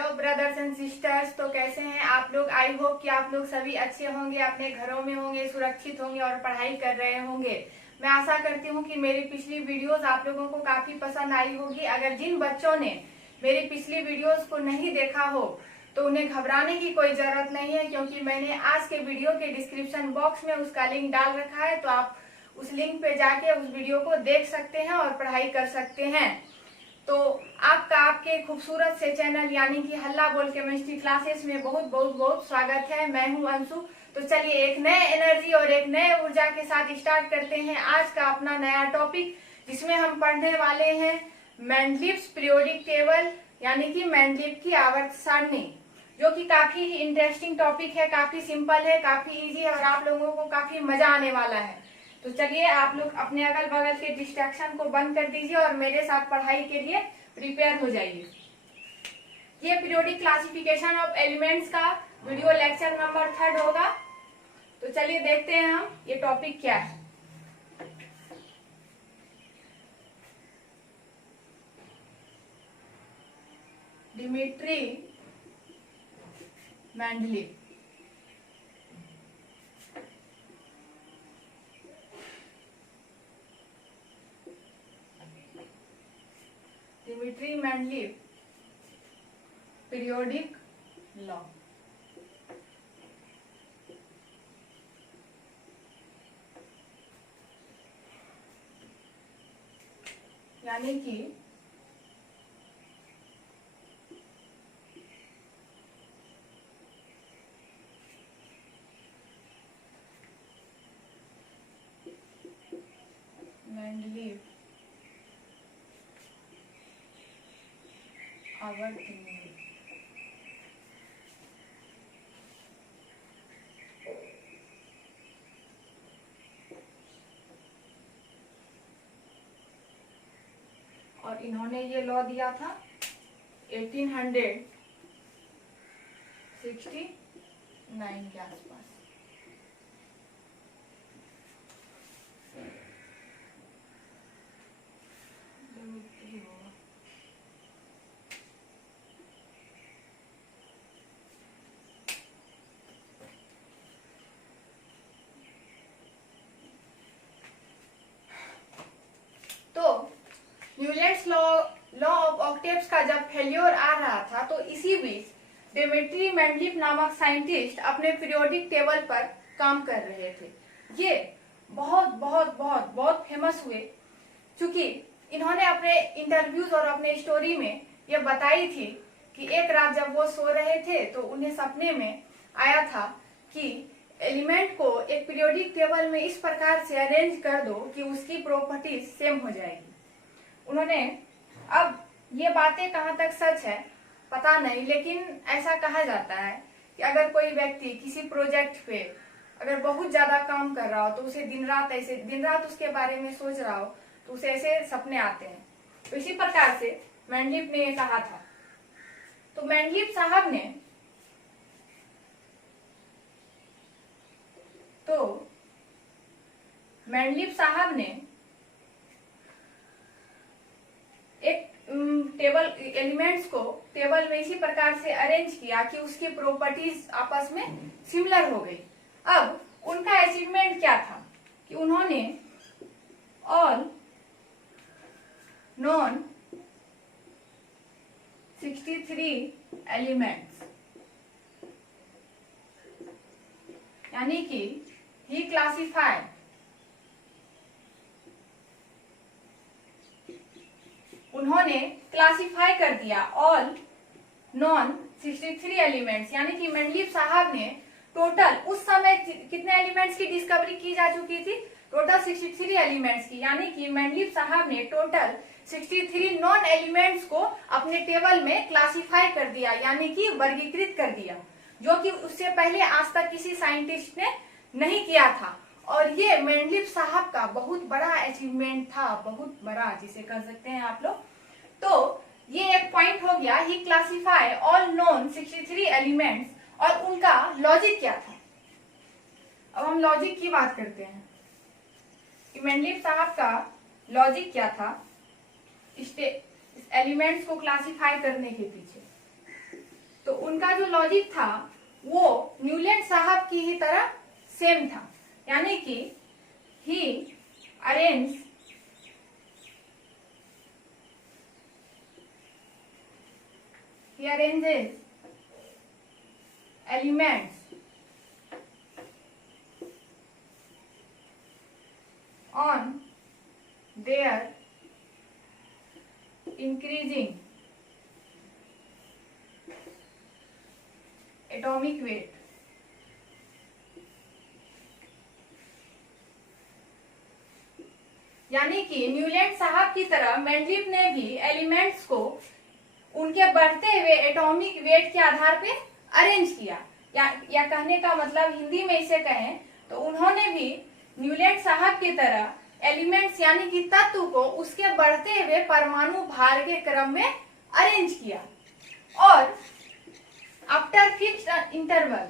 Hello brothers and sisters. तो कैसे हैं आप लोग? आई होप कि आप लोग सभी अच्छे होंगे, अपने घरों में होंगे, सुरक्षित होंगे और पढ़ाई कर रहे होंगे। मैं आशा करती हूँ कि मेरी पिछली वीडियोस आप लोगों को काफी पसंद आई होगी। अगर जिन बच्चों ने मेरी पिछली वीडियोस को नहीं देखा हो तो उन्हें घबराने की कोई जरूरत नहीं है, क्योंकि मैंने आज के वीडियो के डिस्क्रिप्शन बॉक्स में उसका लिंक डाल रखा है। तो आप उस लिंक पे जाके उस वीडियो को देख सकते हैं और पढ़ाई कर सकते हैं। तो आपका आपके खूबसूरत से चैनल यानी कि हल्ला बोल केमिस्ट्री क्लासेस में बहुत बहुत बहुत स्वागत है। मैं हूं अंशु। तो चलिए एक नए एनर्जी और एक नए ऊर्जा के साथ स्टार्ट करते हैं आज का अपना नया टॉपिक, जिसमें हम पढ़ने वाले हैं मेंडलीव्स पीरियोडिक टेबल यानी कि मेंडलीव की आवर्त सारणी, जो कि काफी इंटरेस्टिंग टॉपिक है, काफी सिंपल है, काफी इजी है और आप लोगों को काफी मजा आने वाला है। तो चलिए आप लोग अपने अगल बगल के डिस्ट्रैक्शन को बंद कर दीजिए और मेरे साथ पढ़ाई के लिए प्रिपेयर हो जाइए। ये पीरियोडिक क्लासिफिकेशन ऑफ एलिमेंट्स का वीडियो लेक्चर नंबर 3 होगा। तो चलिए देखते हैं हम ये टॉपिक क्या है। Dmitry Mendeleev. Dmitry Mendeleev periodic law. यानी कि मेंडलीव आवर्तनी। और इन्होंने ये लॉ दिया था 1869 के आसपास। न्यूलैंड्स लॉ ऑफ ऑक्टेव्स का जब फेल्योर आ रहा था तो इसी बीच डिमिट्री मेंडलीव नामक साइंटिस्ट अपने पीरियोडिक टेबल पर काम कर रहे थे। ये बहुत बहुत बहुत बहुत फेमस हुए, क्योंकि इन्होंने अपने इंटरव्यूज और अपने स्टोरी में ये बताई थी कि एक रात जब वो सो रहे थे तो उन्हें सपने में आया था कि एलिमेंट को एक पीरियोडिक टेबल में इस प्रकार से अरेंज कर दो कि उसकी प्रॉपर्टीज सेम हो जाएगी। उन्होंने, अब ये बातें कहाँ तक सच है पता नहीं, लेकिन ऐसा कहा जाता है कि अगर कोई व्यक्ति किसी प्रोजेक्ट पे अगर बहुत ज्यादा काम कर रहा हो तो उसे दिन रात उसके बारे में सोच रहा हो तो उसे ऐसे सपने आते हैं। तो इसी प्रकार से मेंडलीव ने ये कहा था। तो मेंडलीव साहब ने एक टेबल एलिमेंट्स को टेबल में इसी प्रकार से अरेंज किया कि उसकी प्रॉपर्टीज आपस में सिमिलर हो गई। अब उनका अचीवमेंट क्या था कि उन्होंने ऑल नॉन 63 एलिमेंट्स, यानी कि ही क्लासिफाइड उन्होंने क्लासिफाई कर दिया ऑल नॉन 63 एलिमेंट्स, यानी कि मेंडलीव साहब ने टोटल उस समय कितने एलिमेंट्स की डिस्कवरी की जा चुकी थी? टोटल 63 एलिमेंट्स की, यानी कि मेंडलीव साहब ने टोटल 63 नॉन एलिमेंट्स को अपने टेबल में क्लासिफाई कर दिया, यानी कि वर्गीकृत कर दिया, जो कि उससे पहले आज तक किसी साइंटिस्ट ने नहीं किया था। और ये मेंडलीव साहब का बहुत बड़ा अचीवमेंट था, बहुत बड़ा जिसे कह सकते हैं आप लोग। तो ये एक पॉइंट हो गया, ही क्लासिफाई ऑल नोन 63 एलिमेंट्स। और उनका लॉजिक क्या था? अब हम लॉजिक की बात करते हैं कि मेंडलीव साहब का लॉजिक क्या था इस एलिमेंट्स को क्लासिफाई करने के पीछे। जो लॉजिक था वो न्यूलैंड साहब की ही तरह सेम था, यानी कि ही arranges elements on their increasing atomic weight. यानी कि न्यूलैंड साहब की तरह मेंडलीफ ने भी एलिमेंट्स को उनके बढ़ते हुए एटॉमिक वेट के आधार पे अरेंज किया, या कहने का मतलब हिंदी में इसे कहें तो उन्होंने भी न्यूलैंड साहब की तरह एलिमेंट्स यानी कि तत्व को उसके बढ़ते हुए परमाणु भार के क्रम में अरेंज किया और आफ्टर फिक्स्ड इंटरवल।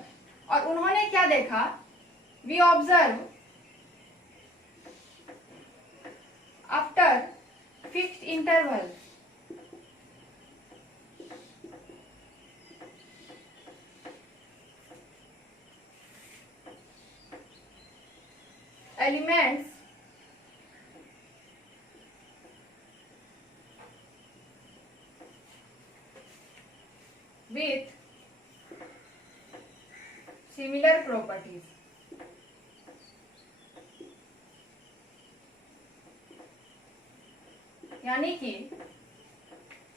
और उन्होंने क्या देखा, we observe after fixed interval elements with similar properties। यानी कि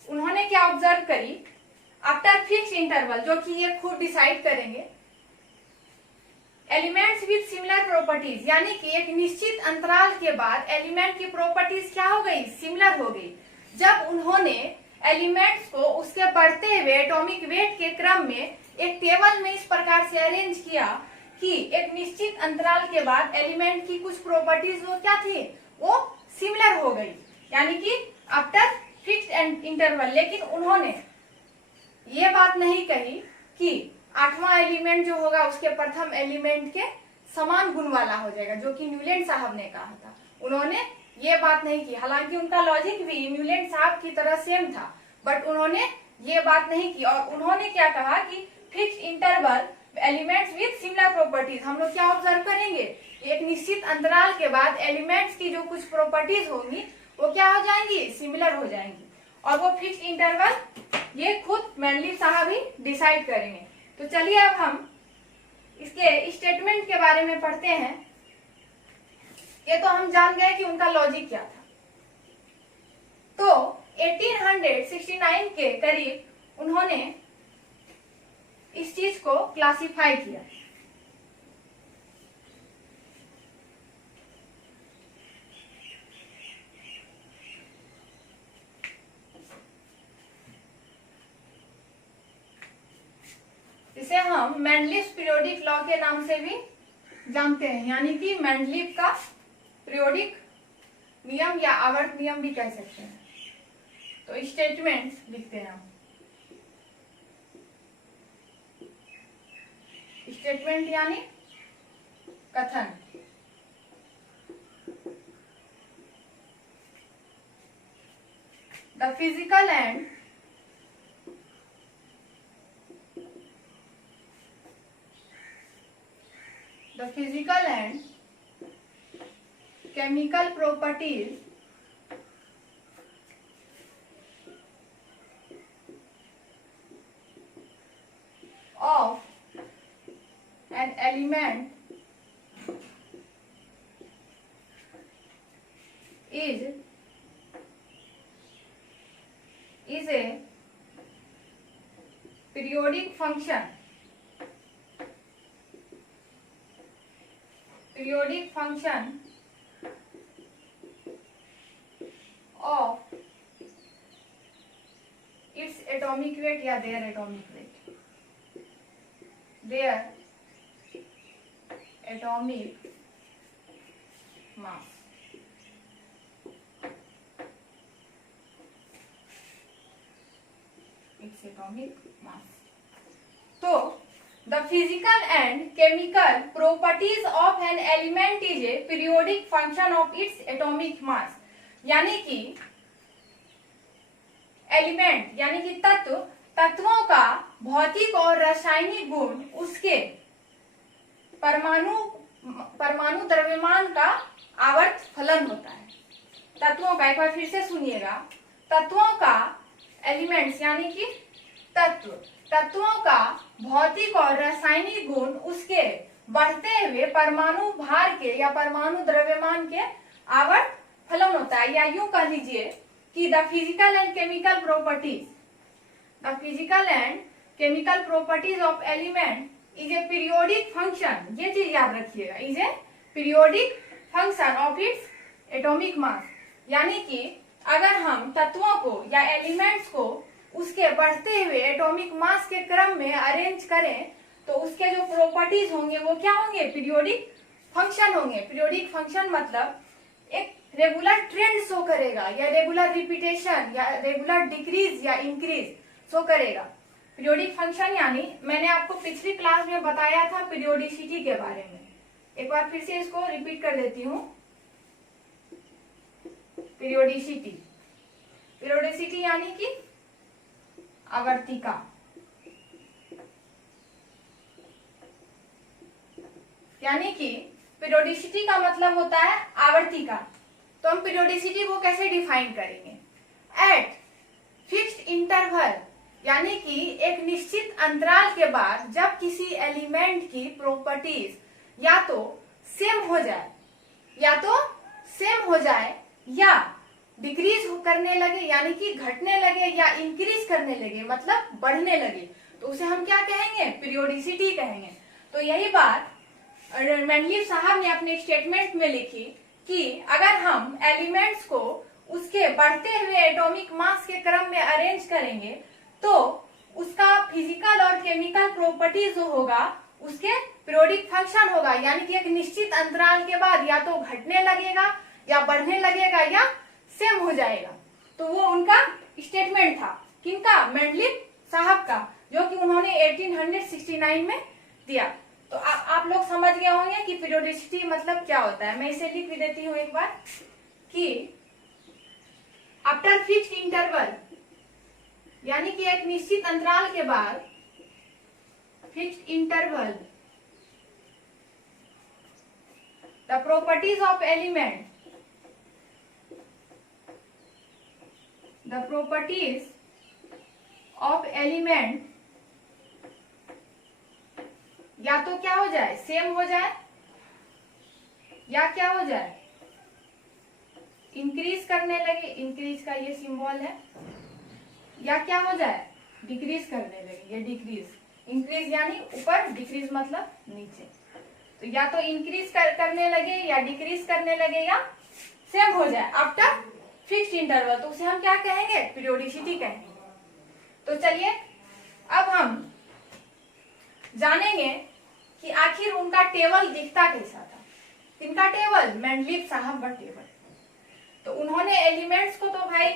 उन्होंने क्या ऑब्जर्व करी, आफ्टर फिक्स इंटरवल, जो कि ये खुद डिसाइड करेंगे, एलिमेंट्स विद सिमिलर प्रॉपर्टीज, यानी कि एक निश्चित अंतराल के बाद एलिमेंट की प्रॉपर्टीज क्या हो गई, सिमिलर हो गई। जब उन्होंने एलिमेंट्स को उसके बढ़ते हुए एटॉमिक वेट के क्रम में एक टेबल में इस प्रकार से अरेंज किया कि एक निश्चित अंतराल के बाद एलिमेंट की कुछ प्रॉपर्टीज वो क्या थी, वो सिमिलर हो गई, यानी कि आफ्टर फिक्स्ड इंटरवल। लेकिन उन्होंने ये बात नहीं कही कि आठवां एलिमेंट जो होगा उसके प्रथम एलिमेंट के समान गुण वाला हो जाएगा, जो कि न्यूलैंड साहब ने कहा था। उन्होंने ये बात नहीं की, हालांकि उनका लॉजिक भी न्यूलैंड साहब की तरह सेम था, बट उन्होंने ये बात नहीं की। और उन्होंने क्या कहा कि fixed interval elements with similar properties, हम लोग क्या ऑब्जर्व करेंगे, एक निश्चित अंतराल के बाद एलिमेंट्स की जो कुछ प्रॉपर्टीज होंगी वो क्या हो जाएंगी, सिमिलर हो जाएंगी। और वो फिक्स्ड इंटरवल ये खुद मेंडलीफ साहब ही डिसाइड करेंगे। तो चलिए अब हम इसके स्टेटमेंट के बारे में पढ़ते हैं। ये तो हम जान गए कि उनका लॉजिक क्या था। तो 1869 के करीब उन्होंने इस चीज को क्लासिफाई किया। इसे हम मेंडलीफ पीरियोडिक लॉ के नाम से भी जानते हैं, यानी कि मेंडलीफ का पीरियोडिक नियम या आवर्त नियम भी कह सकते हैं। तो स्टेटमेंट्स लिखते हैं हम। स्टेटमेंट यानी कथन। The physical and chemical properties of an element is a periodic function of its atomic weight या their atomic weight, their atomic mass। its atomic mass। तो the physical and chemical properties of an element is a periodic function of its atomic mass, यानी कि element यानी कि तत्वों का भौतिक और रासायनिक गुण उसके परमाणु द्रव्यमान का आवर्त फलन होता है। तत्वों का, एक बार फिर से सुनिएगा, तत्वों का, एलिमेंट्स यानी कि तत्वों का भौतिक और रासायनिक गुण उसके बढ़ते हुए परमाणु भार के या परमाणु द्रव्यमान के आवर्त फलन होता है। या यूं कह लीजिए कि the physical and chemical properties of element is a periodic function, ये चीज याद रखिएगा, is a periodic function of its atomic mass. यानी कि अगर हम तत्वों को या एलिमेंट्स को उसके बढ़ते हुए एटॉमिक मास के क्रम में अरेंज करें तो उसके जो प्रॉपर्टीज होंगे वो क्या होंगे, पीरियोडिक फंक्शन होंगे। पीरियोडिक फंक्शन मतलब एक रेगुलर ट्रेंड शो करेगा या रेगुलर रिपीटेशन या रेगुलर डिक्रीज या इंक्रीज शो करेगा। पीरियोडिक फंक्शन यानी मैंने आपको पिछली क्लास में बताया था पीरियोडिसिटी के बारे में, एक बार फिर से इसको रिपीट कर देती हूँ। पीरियोडिसिटी यानी कि आवर्तिका, यानी कि पीरियोडिसिटी का मतलब होता है आवर्तिका। तो हम पीरियोडिसिटी को कैसे डिफाइन करेंगे, एट फिक्स्ड इंटरवल, यानी कि एक निश्चित अंतराल के बाद जब किसी एलिमेंट की प्रॉपर्टीज या तो सेम हो जाए या डिक्रीज करने लगे, यानी कि घटने लगे, या इंक्रीज करने लगे मतलब बढ़ने लगे, तो उसे हम क्या कहेंगे, पीरियोडिसिटी कहेंगे। तो यही बात मेंडलीव साहब ने अपने स्टेटमेंट में लिखी कि अगर हम एलिमेंट्स को उसके बढ़ते हुए एटॉमिक मास के क्रम में अरेंज करेंगे तो उसका फिजिकल और केमिकल प्रॉपर्टीज जो होगा उसके पीरियोडिक फंक्शन होगा, यानी कि एक निश्चित अंतराल के बाद या तो घटने लगेगा या बढ़ने लगेगा या सेम हो जाएगा। तो वो उनका स्टेटमेंट था, किनका, मेंडलीव साहब का, जो कि उन्होंने 1869 में दिया। तो आप लोग समझ गए होंगे कि पीरियोडिसिटी मतलब क्या होता है। मैं इसे लिख भी देती हूँ एक बार कि आफ्टर फिक्स्ड इंटरवल, यानी कि एक निश्चित अंतराल के बाद, fixed interval, the properties of element, या तो क्या हो जाए, सेम हो जाए, या क्या हो जाए, इंक्रीज करने लगे, इंक्रीज का ये सिंबल है, या क्या हो जाए, डिक्रीज करने लगे, ये डिक्रीज, इंक्रीज यानी ऊपर, डिक्रीज मतलब नीचे। तो या तो इंक्रीज करने लगे या डिक्रीज करने लगे या सेम हो जाए आफ्टर फिक्स्ड इंटरवल, तो उसे हम क्या कहेंगे, पीरियोडिसिटी कहेंगे। तो चलिए अब हम जानेंगे कि आखिर उनका टेबल दिखता कैसा था। किनका टेबल, मेंडलीव साहब का टेबल। तो उन्होंने एलिमेंट्स को तो भाई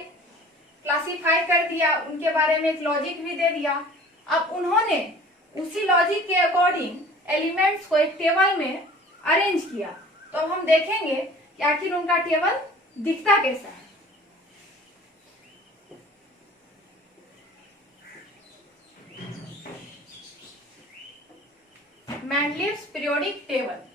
क्लासिफाई कर दिया, उनके बारे में एक लॉजिक भी दे दिया। अब उन्होंने उसी लॉजिक के अकॉर्डिंग एलिमेंट्स को एक टेबल में अरेंज किया। तो अब हम देखेंगे कि आखिर उनका टेबल दिखता कैसा है। Mendeleev's periodic table.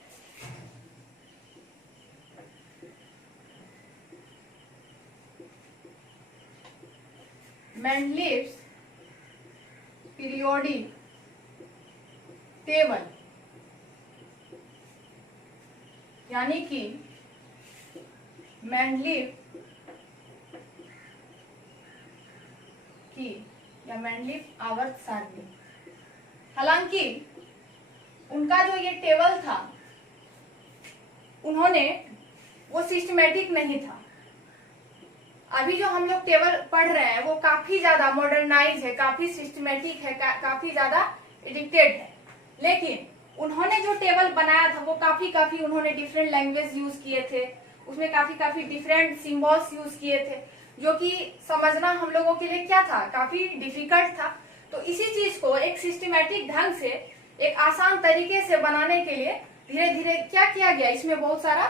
Mendeleev's periodic table, यानी कि मेंडलीव की या मेंडलीव आवर्त सारणी। हालांकि उनका जो ये टेबल था उन्होंने वो सिस्टमेटिक नहीं था। अभी जो हम लोग टेबल पढ़ रहे हैं वो काफी ज्यादा मॉडर्नाइज है, काफी सिस्टमेटिक है, काफी ज्यादा एडिक्टेड है। लेकिन उन्होंने जो टेबल बनाया था वो काफी उन्होंने डिफरेंट लैंग्वेज यूज किए थे, उसमें काफी डिफरेंट सिंबल्स यूज किए थे, जो कि समझना हम लोगों के लिए क्या था, काफी डिफिकल्ट था। तो इसी चीज को एक सिस्टमेटिक ढंग से, एक आसान तरीके से बनाने के लिए धीरे धीरे क्या किया गया, इसमें बहुत सारा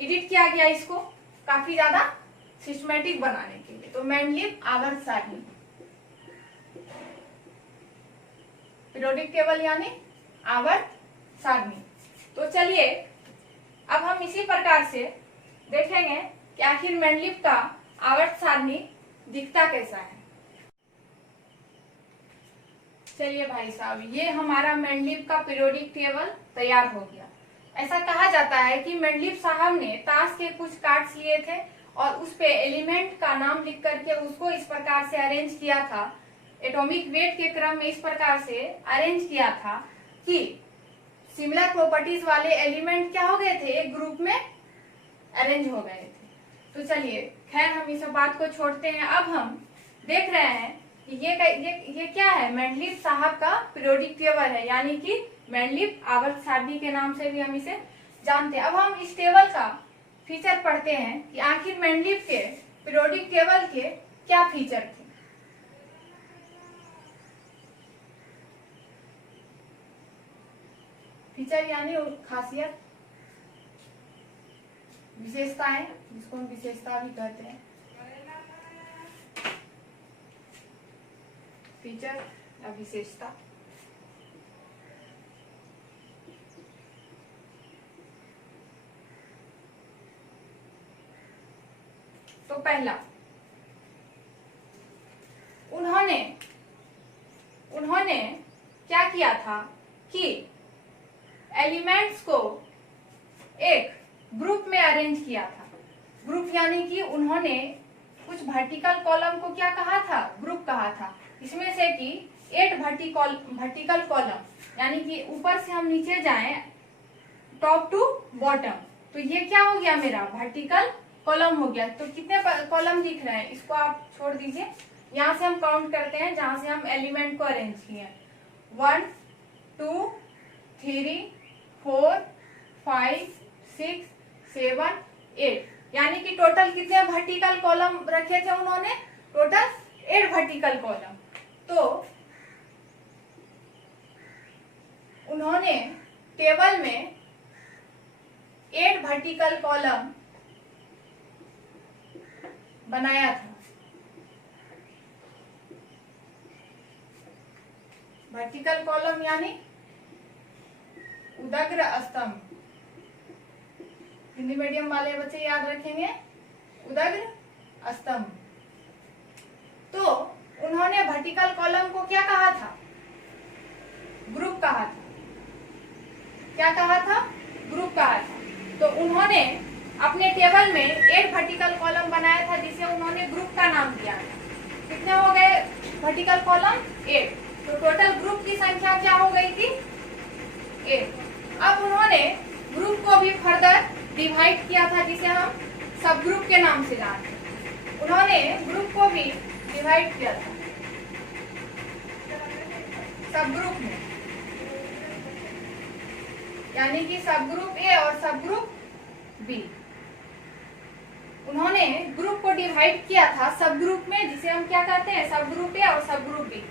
एडिट किया गया, इसको काफी ज्यादा सिस्टमेटिक बनाने के लिए। तो मेंडलीव आवर्त सारणी, पीरियोडिक टेबल यानी आवर्त सारणी। तो चलिए अब हम इसी प्रकार से देखेंगे कि आखिर मेंडलीव का आवर्त सारणी दिखता कैसा है। चलिए भाई साहब, ये हमारा मेंडलीव का पीरियोडिक टेबल तैयार हो गया। ऐसा कहा जाता है कि मेंडलीव साहब ने ताश के कुछ कार्ड्स लिए थे और उस पे एलिमेंट का नाम लिख करके उसको इस प्रकार से अरेंज किया था, एटॉमिक वेट के क्रम में इस प्रकार से अरेंज किया था कि सिमिलर प्रॉपर्टीज वाले एलिमेंट क्या हो गए थे, एक ग्रुप में अरेंज हो गए थे। तो चलिए खैर हम इस बात को छोड़ते हैं। अब हम देख रहे हैं कि ये क्या है, मेंडलीव साहब का पीरियोडिक टेबल है, यानी कि मेंडलीव आवर्त सारणी के नाम से भी हम इसे जानते हैं। अब हम इस टेबल का फीचर पढ़ते हैं कि आखिर मेंडलीव के पीरियोडिक टेबल के क्या फीचर थे। फीचर यानी खासियत, विशेषताएं, जिसको हम विशेषता भी कहते हैं। फीचर या विशेषता। तो पहला, उन्होंने क्या किया था कि एलिमेंट्स को एक ग्रुप में अरेंज किया था। ग्रुप यानी कि उन्होंने कुछ वर्टिकल कॉलम को क्या कहा था, ग्रुप कहा था। इसमें से कि 8 वर्टिकल कॉलम, यानी कि ऊपर से हम नीचे जाएं टॉप टू बॉटम, तो ये क्या हो गया, मेरा वर्टिकल कॉलम हो गया। तो कितने कॉलम दिख रहे हैं, इसको आप छोड़ दीजिए। यहाँ से हम काउंट करते हैं जहां से हम एलिमेंट को अरेंज किए। 1 2 3 4 5 6 7 8, यानी कि टोटल कितने वर्टिकल कॉलम रखे थे उन्होंने, टोटल 8 वर्टिकल कॉलम। तो उन्होंने टेबल में 8 वर्टिकल कॉलम बनाया था। वर्टिकल कॉलम यानी उदग्र स्तंभ, हिंदी मीडियम वाले बच्चे याद रखेंगे, उदग्र स्तंभ। तो उन्होंने वर्टिकल कॉलम को क्या कहा था, ग्रुप कहा था। क्या कहा था, ग्रुप कहा था। तो उन्होंने अपने टेबल में 8 वर्टिकल कॉलम बनाया था, जिसे उन्होंने ग्रुप का नाम दिया था। कितने हो गए वर्टिकल कॉलम, 8। तो टोटल ग्रुप की संख्या क्या हो गई थी, 8। अब उन्होंने ग्रुप को भी फर्दर डिवाइड किया था, जिसे हम सब ग्रुप के नाम से जानते हैं। उन्होंने ग्रुप को भी डिवाइड किया था सब ग्रुप में, यानी कि सब ग्रुप ए और सब ग्रुप बी। उन्होंने ग्रुप को डिवाइड किया था सब ग्रुप में, जिसे हम क्या कहते हैं, सब ग्रुप ए और सब ग्रुप बी।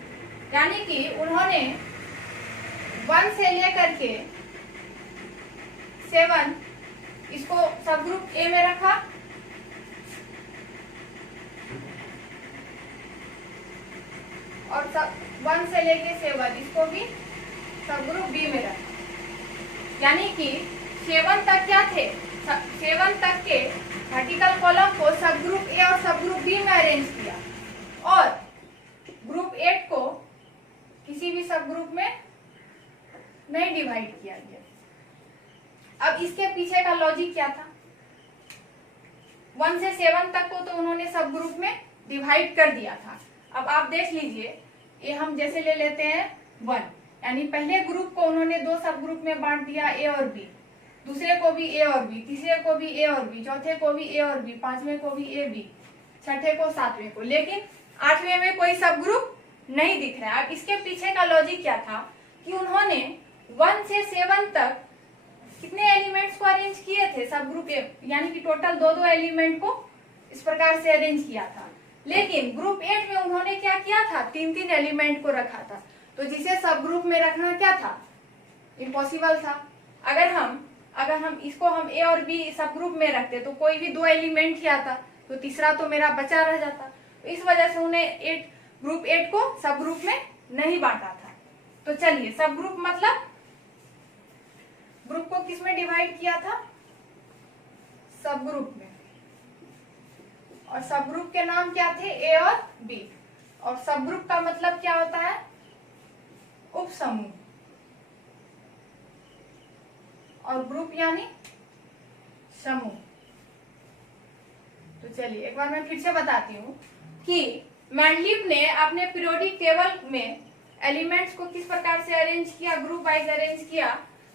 यानी कि उन्होंने 1 से लेकर के 7 इसको सब ग्रुप ए में रखा, और 1 से लेके 7 इसको भी सब ग्रुप बी में रखा। यानी कि 7 तक क्या थे, 7 तक के वर्टिकल कॉलम को सब ग्रुप ए और सब ग्रुप बी में अरेंज किया, और ग्रुप 8 को किसी भी सब ग्रुप में नहीं डिवाइड किया गया। अब इसके पीछे का लॉजिक क्या था, 1 से 7 तक को तो उन्होंने सब ग्रुप में डिवाइड कर दिया था। अब आप देख लीजिए, ये हम जैसे ले लेते हैं 1, यानी पहले ग्रुप को उन्होंने 2 सब ग्रुप में बांट दिया, ए और बी। दूसरे को भी ए और बी, तीसरे को भी ए और बी, चौथे को भी ए और बी, 5वें को भी ए बी, छठे को, 7वें को, लेकिन 8वें में कोई सब ग्रुप नहीं दिख रहा है। अब इसके पीछे का लॉजिक क्या था कि उन्होंने 1 से 7 तक कितने एलिमेंट्स को अरेंज किए थे, सब ग्रुप ए, यानी कि टोटल 2-2 एलिमेंट को इस प्रकार से अरेंज किया था। लेकिन ग्रुप 8 में उन्होंने क्या किया था, 3-3 एलिमेंट को रखा था। तो जिसे सब ग्रुप में रखना क्या था, इम्पॉसिबल था। अगर हम इसको हम ए और बी सब ग्रुप में रखते तो कोई भी 2 एलिमेंट ही आता, तो तीसरा तो मेरा बचा रह जाता। तो इस वजह से उन्हें ग्रुप 8 को सब ग्रुप में नहीं बांटा था। तो चलिए, सब ग्रुप मतलब ग्रुप को किस में डिवाइड किया था? सब ग्रुप में। और सब ग्रुप के नाम क्या थे? ए और बी। और सब ग्रुप का मतलब क्या होता है? उप समूह। और ग्रुप यानी समूह। तो चलिए एक बार मैं फिर से बताती हूँ कि मैंडलीव ने अपने पीरियोडिक टेबल में एलिमेंट्स को किस प्रकार से अरेंज किया, ग्रुप वाइज अरेंज किया,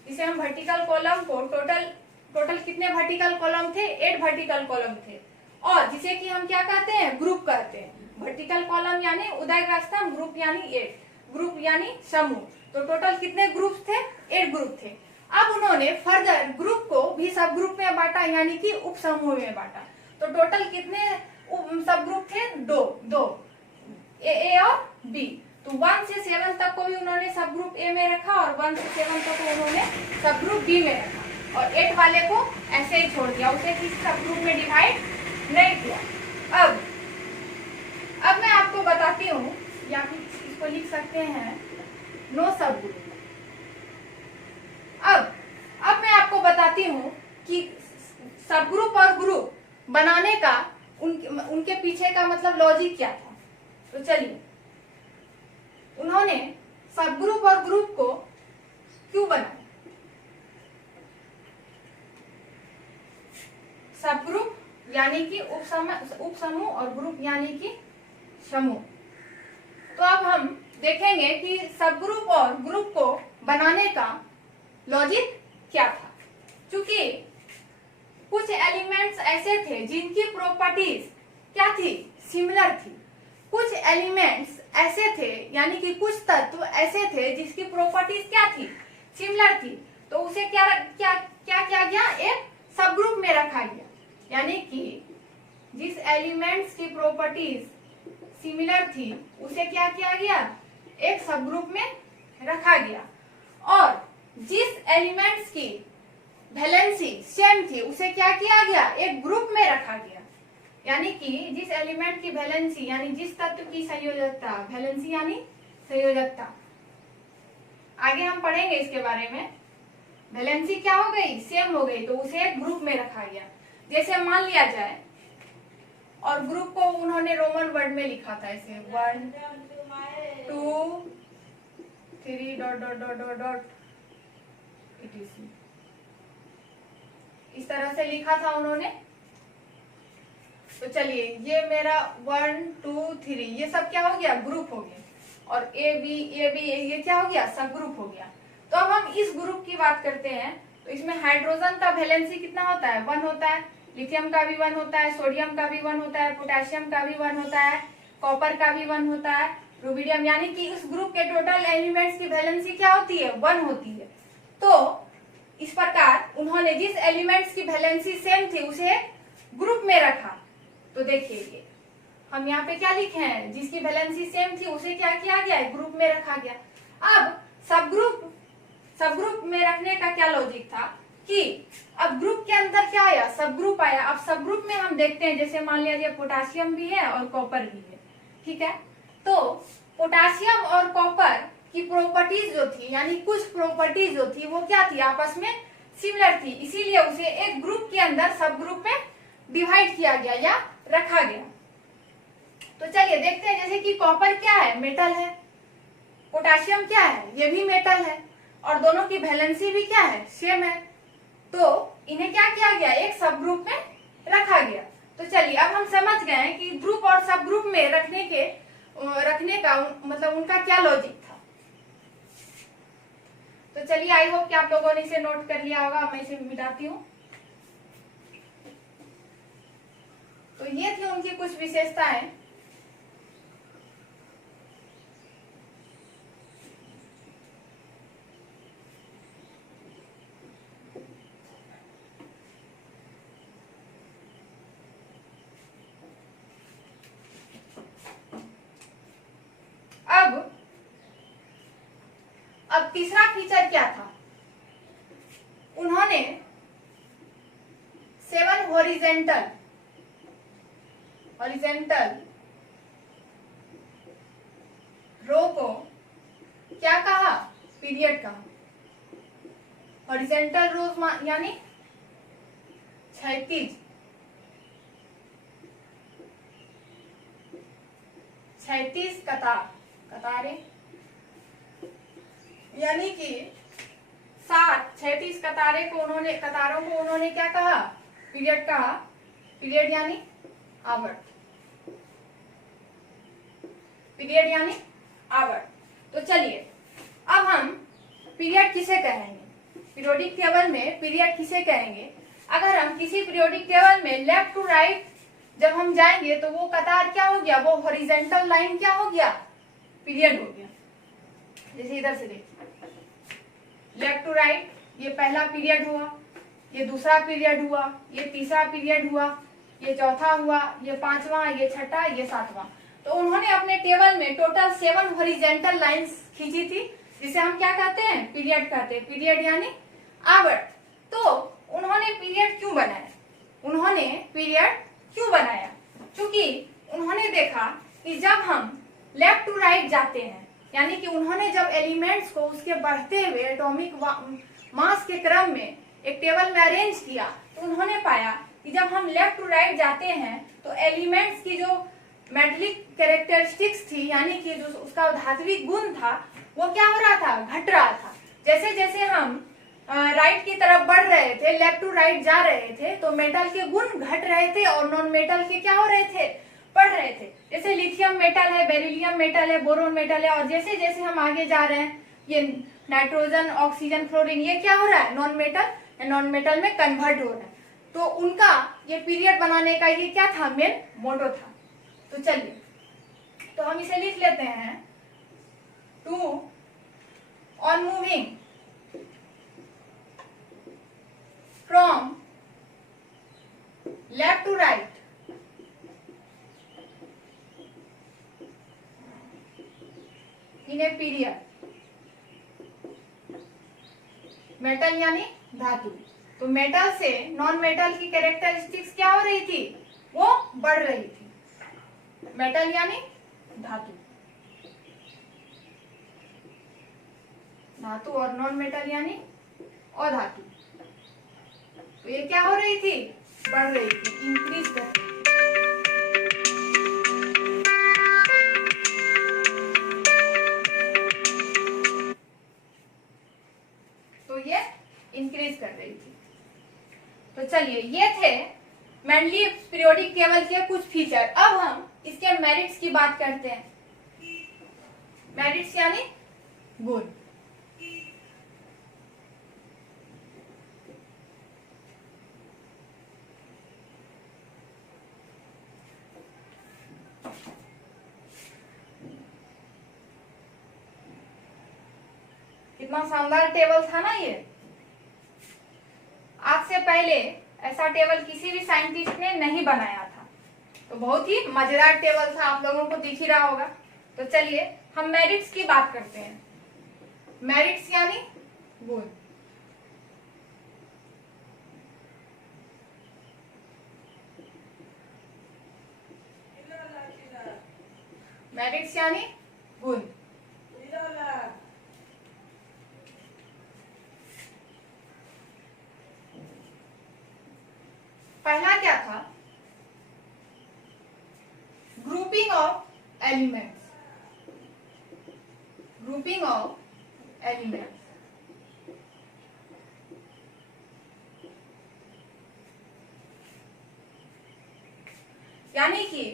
जिसे हम वर्टिकल कॉलम को टोटल कितने वर्टिकल कॉलम थे? 8 वर्टिकल कॉलम थे। और जिसे कि हम क्या कहते हैं? ग्रुप कहते हैं। वर्टिकल कॉलम यानी उदय का स्तंभ, ग्रुप यानी 8, ग्रुप यानी समूह। तो टोटल कितने ग्रुप थे? 8 ग्रुप थे। अब उन्होंने फर्दर ग्रुप को भी सब ग्रुप में बांटा, यानी कि उप समूह में बांटा। तो टोटल कितने सब ग्रुप थे? दो, ए और बी। तो 1 से 7 तक को भी उन्होंने सब ग्रुप ए में रखा और 1 से 7 तक को उन्होंने सब ग्रुप बी में रखा और 8 वाले को ऐसे ही छोड़ दिया, उसे किसी सब ग्रुप में डिवाइड नहीं किया। अब मैं आपको बताती हूँ, या फिर इसको लिख सकते हैं नो सब ग्रुप। अब मैं आपको बताती हूँ कि सब ग्रुप और ग्रुप बनाने का उनके पीछे का मतलब लॉजिक क्या था। तो चलिए, उन्होंने सब ग्रुप और ग्रुप को क्यों बनाया? सब ग्रुप यानी कि उप समूह और ग्रुप यानी कि समूह। तो अब हम देखेंगे कि सब ग्रुप और ग्रुप को बनाने का लॉजिक क्या था। क्योंकि कुछ एलिमेंट्स ऐसे थे जिनकी प्रॉपर्टीज क्या थी? सिमिलर थी। कुछ एलिमेंट्स ऐसे थे, यानी कि कुछ तत्व ऐसे थे जिसकी प्रॉपर्टीज क्या थी? सिमिलर थी। तो उसे क्या किया गया? एक सब ग्रुप में रखा गया। यानी कि जिस एलिमेंट्स की प्रॉपर्टीज सिमिलर थी उसे क्या किया गया? एक सब ग्रुप में रखा गया। और जिस एलिमेंट्स की वैलेंसी सेम थी उसे क्या किया गया? एक ग्रुप में रखा गया। यानी कि जिस एलिमेंट की वैलेंसी यानी जिस तत्व की संयोजकता, वैलेंसी यानी संयोजकता, आगे हम पढ़ेंगे इसके बारे में। वैलेंसी क्या हो गई? सेम हो गई, तो उसे एक ग्रुप में रखा गया। जैसे मान लिया जाए, और ग्रुप को उन्होंने रोमन वर्ड में लिखा था ऐसे 1 2 3 ... इस तरह से लिखा था उन्होंने। तो चलिए, ये मेरा 1 2 3 ये सब क्या हो गया? ग्रुप हो गया। और ए बी ये क्या हो गया? सब ग्रुप हो गया। तो अब हम इस ग्रुप की बात करते हैं। तो इसमें हाइड्रोजन का वैलेंसी कितना होता है? 1 होता है। लिथियम का भी 1 होता है, सोडियम का भी 1 होता है, पोटेशियम का भी 1 होता है, कॉपर का भी 1 होता है, रुबिडियम, यानी कि इस ग्रुप के टोटल एलिमेंट्स की वैलेंसी क्या होती है? 1 होती है। तो इस प्रकार उन्होंने जिस एलिमेंट्स की वैलेंसी सेम थी उसे ग्रुप में रखा। तो देखिए, हम यहाँ पे क्या लिखे हैं? जिसकी वैलेंसी सेम थी उसे क्या किया गया? ग्रुप में रखा गया। अब सब ग्रुप में रखने का क्या लॉजिक था कि अब ग्रुप के अंदर क्या आया? सब ग्रुप आया। अब सब ग्रुप में हम देखते हैं, जैसे मान लिया पोटासियम भी है और कॉपर भी है, ठीक है। तो पोटासियम और कॉपर की प्रॉपर्टीज जो थी, यानी कुछ प्रॉपर्टीज जो थी वो क्या थी? आपस में सिमिलर थी, इसीलिए उसे एक ग्रुप के अंदर सब ग्रुप में डिवाइड किया गया या रखा गया। तो चलिए देखते हैं, जैसे कि कॉपर क्या है? मेटल है। पोटासियम क्या है? ये भी मेटल है। और दोनों की वैलेंसी भी क्या है? सेम है। तो इन्हें क्या किया गया? एक सब ग्रुप में रखा गया। तो चलिए, अब हम समझ गए कि ग्रुप और सब ग्रुप में रखने का मतलब उनका क्या लॉजिक था। तो चलिए, आई होप कि आप लोगों ने इसे नोट कर लिया होगा। मैं इसे मिटाती हूँ। तो ये थी उनकी कुछ विशेषताएं। अब तीसरा फीचर क्या था? उन्होंने 7 हॉरिजेंटल रो को क्या कहा? पीरियड कहा। हॉरिजेंटल रोज यानी क्षैतिज कतारें, यानी कि 7 क्षैतिज कतारों को उन्होंने क्या कहा? पीरियड कहा। पीरियड यानी आवर्त, पीरियड यानी आवर्त। तो चलिए अब हम पीरियड किसे कहेंगे, पीरियोडिक टेबल में पीरियड किसे कहेंगे? अगर हम किसी पीरियोडिक टेबल में लेफ्ट टू राइट जब हम जाएंगे तो वो कतार क्या हो गया? वो हॉरिजॉन्टल लाइन क्या हो गया? पीरियड हो गया। जैसे इधर से देखिए, लेफ्ट टू राइट ये पहला पीरियड हुआ, ये दूसरा पीरियड हुआ, ये तीसरा पीरियड हुआ, ये चौथा हुआ, ये पांचवा, ये छठा, ये सातवां। तो उन्होंने अपने टेबल में टोटल 7 हॉरिजॉन्टल लाइंस खींची थी, जिसे हम क्या कहते हैं? पीरियड कहते हैं। पीरियड यानी आवर्त। तो उन्होंने पीरियड क्यों बनाया? उन्होंने पीरियड क्यों बनाया? क्योंकि उन्होंने देखा कि जब हम लेफ्ट टू राइट जाते हैं, यानी कि उन्होंने जब एलिमेंट्स को उसके बढ़ते हुए एटॉमिक मास के क्रम में एक टेबल में अरेंज किया, तो उन्होंने पाया कि जब हम लेफ्ट टू राइट जाते हैं तो एलिमेंट्स की जो मेटेलिक कैरेक्टरिस्टिक्स थी, यानी कि जो उसका धात्विक गुण था, वो क्या हो रहा था? घट रहा था। जैसे जैसे हम राइट की तरफ बढ़ रहे थे, लेफ्ट टू राइट जा रहे थे, तो मेटल के गुण घट रहे थे और नॉन मेटल के क्या हो रहे थे? बढ़ रहे थे। जैसे लिथियम मेटल है, बेरिलियम मेटल है, बोरोन मेटल है, और जैसे जैसे हम आगे जा रहे हैं, ये नाइट्रोजन, ऑक्सीजन, फ्लोरीन, ये क्या हो रहा है? नॉन मेटल में कन्वर्ट हो रहा है। तो उनका ये पीरियड बनाने का ये क्या था? मेन मोटो था। तो चलिए, तो हम इसे लिख लेते हैं, to on moving from left to right in a period, metal यानी धातु। तो मेटल से नॉन मेटल की कैरेक्टरिस्टिक्स क्या हो रही थी? वो बढ़ रही थी। मेटल यानी धातु, धातु और नॉन मेटल यानी अधातु। तो ये क्या हो रही थी? बढ़ रही थी, इंक्रीज कर रही थी। तो ये इंक्रीज कर रही थी। तो चलिए, ये थे मेनली पीरियोडिक टेबल के कुछ फीचर। अब हम इसके मेरिट्स की बात करते हैं। मेरिट्स यानी गुण। कितना शानदार टेबल था ना ये। आज से पहले ऐसा टेबल किसी भी साइंटिस्ट ने नहीं बनाया था। तो बहुत ही मजेदार टेबल था, आप लोगों को दिख ही रहा होगा। तो चलिए हम मेरिट्स की बात करते हैं। मेरिट्स यानी गुण। मेरिट्स यानी गुण। पहला क्या था? Grouping of elements. Grouping of elements, यानी कि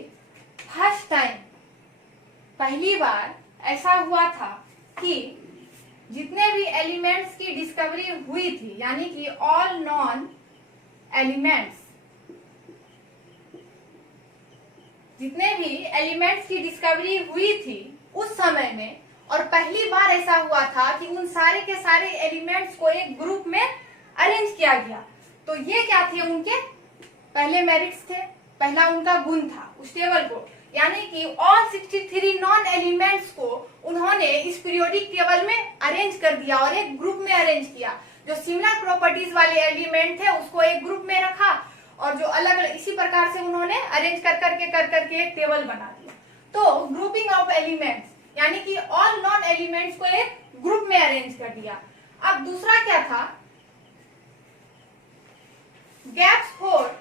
फर्स्ट टाइम, पहली बार ऐसा हुआ था कि जितने भी एलिमेंट्स की डिस्कवरी हुई थी, यानी कि ऑल नॉन एलिमेंट्स, जितने भी एलिमेंट्स की डिस्कवरी हुई थी उस समय में, और पहली बार ऐसा हुआ था कि उन सारे के सारे एलिमेंट्स को एक ग्रुप में अरेंज किया गया। तो ये क्या थे? उनके पहले मेरिट्स थे। पहला उनका गुण था उस टेबल को, यानी कि ऑल 63 नॉन एलिमेंट्स को उन्होंने इस पीरियोडिक टेबल में अरेंज कर दिया और एक ग्रुप में अरेंज किया। जो सिमिलर प्रॉपर्टीज वाले एलिमेंट थे उसको एक ग्रुप में रखा, और जो अलग अलग इसी प्रकार से उन्होंने अरेंज कर करके एक टेबल बना दिया। तो ग्रुपिंग ऑफ एलिमेंट्स, यानी कि ऑल नॉन एलिमेंट्स को एक ग्रुप में अरेंज कर दिया। अब दूसरा क्या था, गैप्स फॉर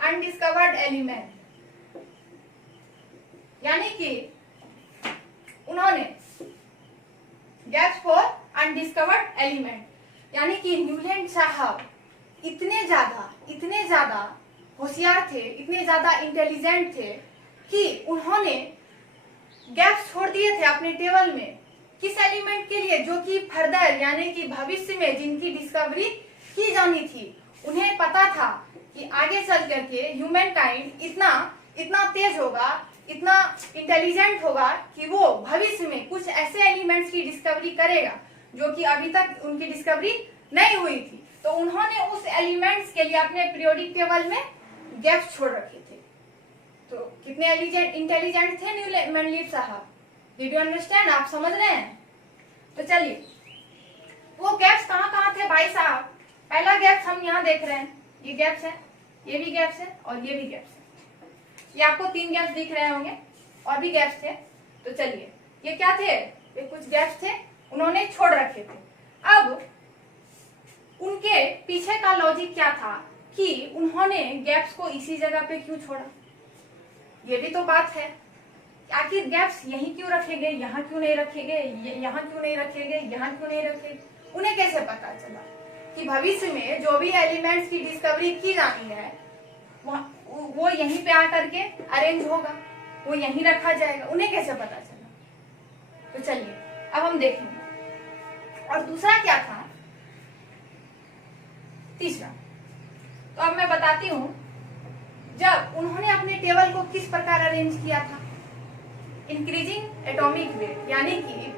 अनडिस्कवर्ड एलिमेंट, यानी कि उन्होंने गैप्स फॉर अनडिस्कवर्ड एलिमेंट, यानी कि न्यूलैंड साहब इतने ज्यादा होशियार थे, इतने ज्यादा इंटेलिजेंट थे कि उन्होंने गैप्स छोड़ दिए थे अपने टेबल में। किस एलिमेंट के लिए, जो कि फर्दर यानी कि भविष्य में जिनकी डिस्कवरी की जानी थी। उन्हें पता था कि आगे चल करके ह्यूमन काइंड इतना तेज होगा, इतना इंटेलिजेंट होगा कि वो भविष्य में कुछ ऐसे एलिमेंट्स की डिस्कवरी करेगा जो कि अभी तक उनकी डिस्कवरी नहीं हुई थी। तो उन्होंने उस एलिमेंट्स के लिए अपने पीरियोडिक टेबल में गैप्स छोड़ रखे थे। तो कितने इंटेलिजेंट थे मेंडलीव साहब, डिड यू अंडरस्टैंड? आप समझ रहे हैं? तो चलिए, वो गैप्स कहाँ थे भाई साहब? पहला गैप्स हम यहाँ देख रहे हैं, ये गैप्स है, ये भी गैप्स है और ये भी गैप्स है। ये आपको 3 गैप्स दिख रहे होंगे, और भी गैप्स थे। तो चलिए, ये क्या थे? ये कुछ गैप्स थे, उन्होंने छोड़ रखे थे। अब उनके पीछे का लॉजिक क्या था कि उन्होंने गैप्स को इसी जगह पे क्यों छोड़ा? ये भी तो बात है। आखिर गैप्स यहीं क्यों रखे गए, यहाँ क्यों नहीं रखे गए, यहाँ क्यों नहीं रखे गए, यहाँ क्यों नहीं रखे? उन्हें कैसे पता चला कि भविष्य में जो भी एलिमेंट्स की डिस्कवरी की जानी है वो यहीं पे आकर के अरेंज होगा, वो यहीं रखा जाएगा? उन्हें कैसे पता चला? तो चलिए अब हम देखेंगे। और दूसरा क्या था, तीसरा, तो अब मैं बताती हूं जब उन्होंने अपने टेबल को किस प्रकार अरेंज किया था। इंक्रीजिंग एटॉमिक वेट, यानी कि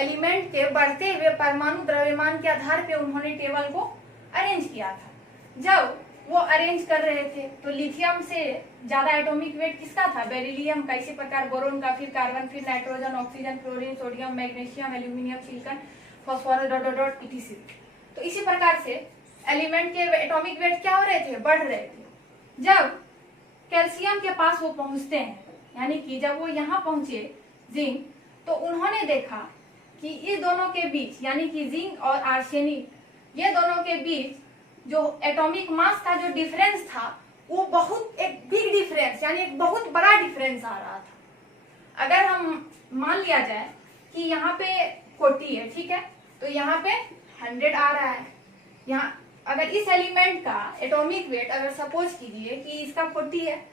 एलिमेंट के बढ़ते हुए परमाणु द्रव्यमान के आधार पे उन्होंने टेबल को अरेंज किया था। जब वो अरेंज कर रहे थे तो लिथियम से ज्यादा एटॉमिक वेट किसका था? बेरिलियम का, इसी प्रकार बोरोन का, फिर कार्बन, फिर nitrogen, oxygen, chlorine, sodium, magnesium, aluminium, silicon, phosphorus dot etc। तो इसी प्रकार से एलिमेंट के एटॉमिक वेट क्या हो रहे थे? बढ़ रहे थे। जब कैल्शियम के पास वो पहुंचते हैं, यानी कि जब वो यहाँ पहुंचे जिंक, तो उन्होंने देखा कि ये दोनों के बीच, यानी कि जिंक और आर्सेनिक, ये दोनों के बीच जो एटॉमिक मास का जो डिफरेंस था वो बहुत एक बिग डिफरेंस, यानी एक बहुत बड़ा डिफरेंस आ रहा था। अगर हम मान लिया जाए कि यहाँ पे 40 है, ठीक है, तो यहाँ पे 100 आ रहा है। यहाँ अगर इस एलिमेंट का एटॉमिक वेट अगर सपोज कीजिए कि इसका 40 है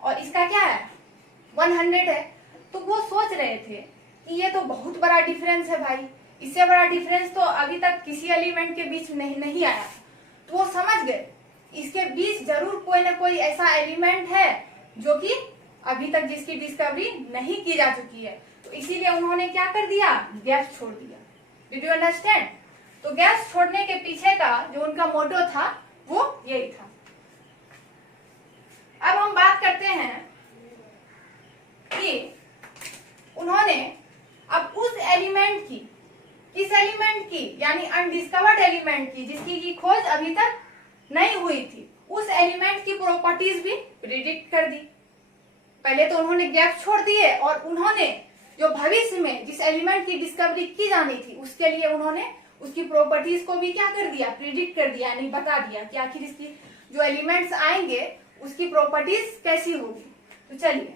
और इसका क्या है 100 है, तो वो सोच रहे थे कि ये तो बहुत बड़ा डिफरेंस है भाई, इससे बड़ा डिफरेंस तो अभी तक किसी एलिमेंट के बीच नहीं आया था। तो वो समझ गए इसके बीच जरूर कोई ना कोई ऐसा एलिमेंट है जो कि अभी तक जिसकी डिस्कवरी नहीं की जा चुकी है। तो इसीलिए उन्होंने क्या कर दिया? गैप्स छोड़ दिया। Did you understand? तो गैप्स छोड़ने के पीछे का जो उनका मोटो था वो यही था। अब हम बात करते हैं कि उन्होंने अब उस एलिमेंट की, किस एलिमेंट की, यानी अनडिस्कवर्ड एलिमेंट की, जिसकी की खोज अभी तक नहीं हुई थी, उस एलिमेंट की प्रॉपर्टीज भी प्रिडिक्ट कर दी। पहले तो उन्होंने गैप छोड़ दिए और उन्होंने जो भविष्य में जिस एलिमेंट की डिस्कवरी की जानी थी उसके लिए उन्होंने उसकी प्रॉपर्टीज को भी क्या कर दिया? प्रिडिक्ट कर दिया, यानी बता दिया कि आखिर इसकी जो एलिमेंट्स आएंगे उसकी प्रॉपर्टीज कैसी होगी। तो चलिए,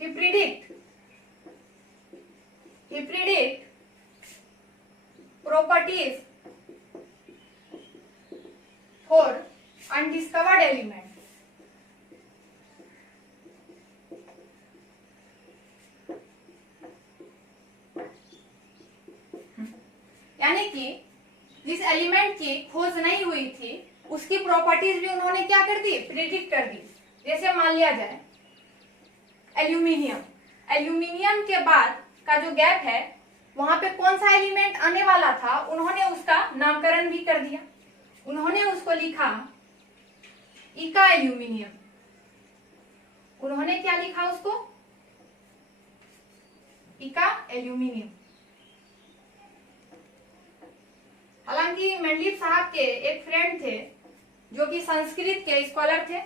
he predict properties for undiscovered element। यानी कि जिस एलिमेंट की खोज नहीं हुई थी उसकी प्रॉपर्टीज भी उन्होंने क्या कर दी? प्रिडिक्ट कर दी। जैसे मान लिया जाए एल्यूमिनियम, एल्यूमिनियम के बाद का जो गैप है वहां पे कौन सा एलिमेंट आने वाला था, उन्होंने उसका नामकरण भी कर दिया। उन्होंने उसको लिखा इका एल्यूमिनियम। उन्होंने क्या लिखा उसको? इका एल्यूमिनियम। हालांकि मेंडलीव साहब के एक फ्रेंड थे जो कि संस्कृत के स्कॉलर थे।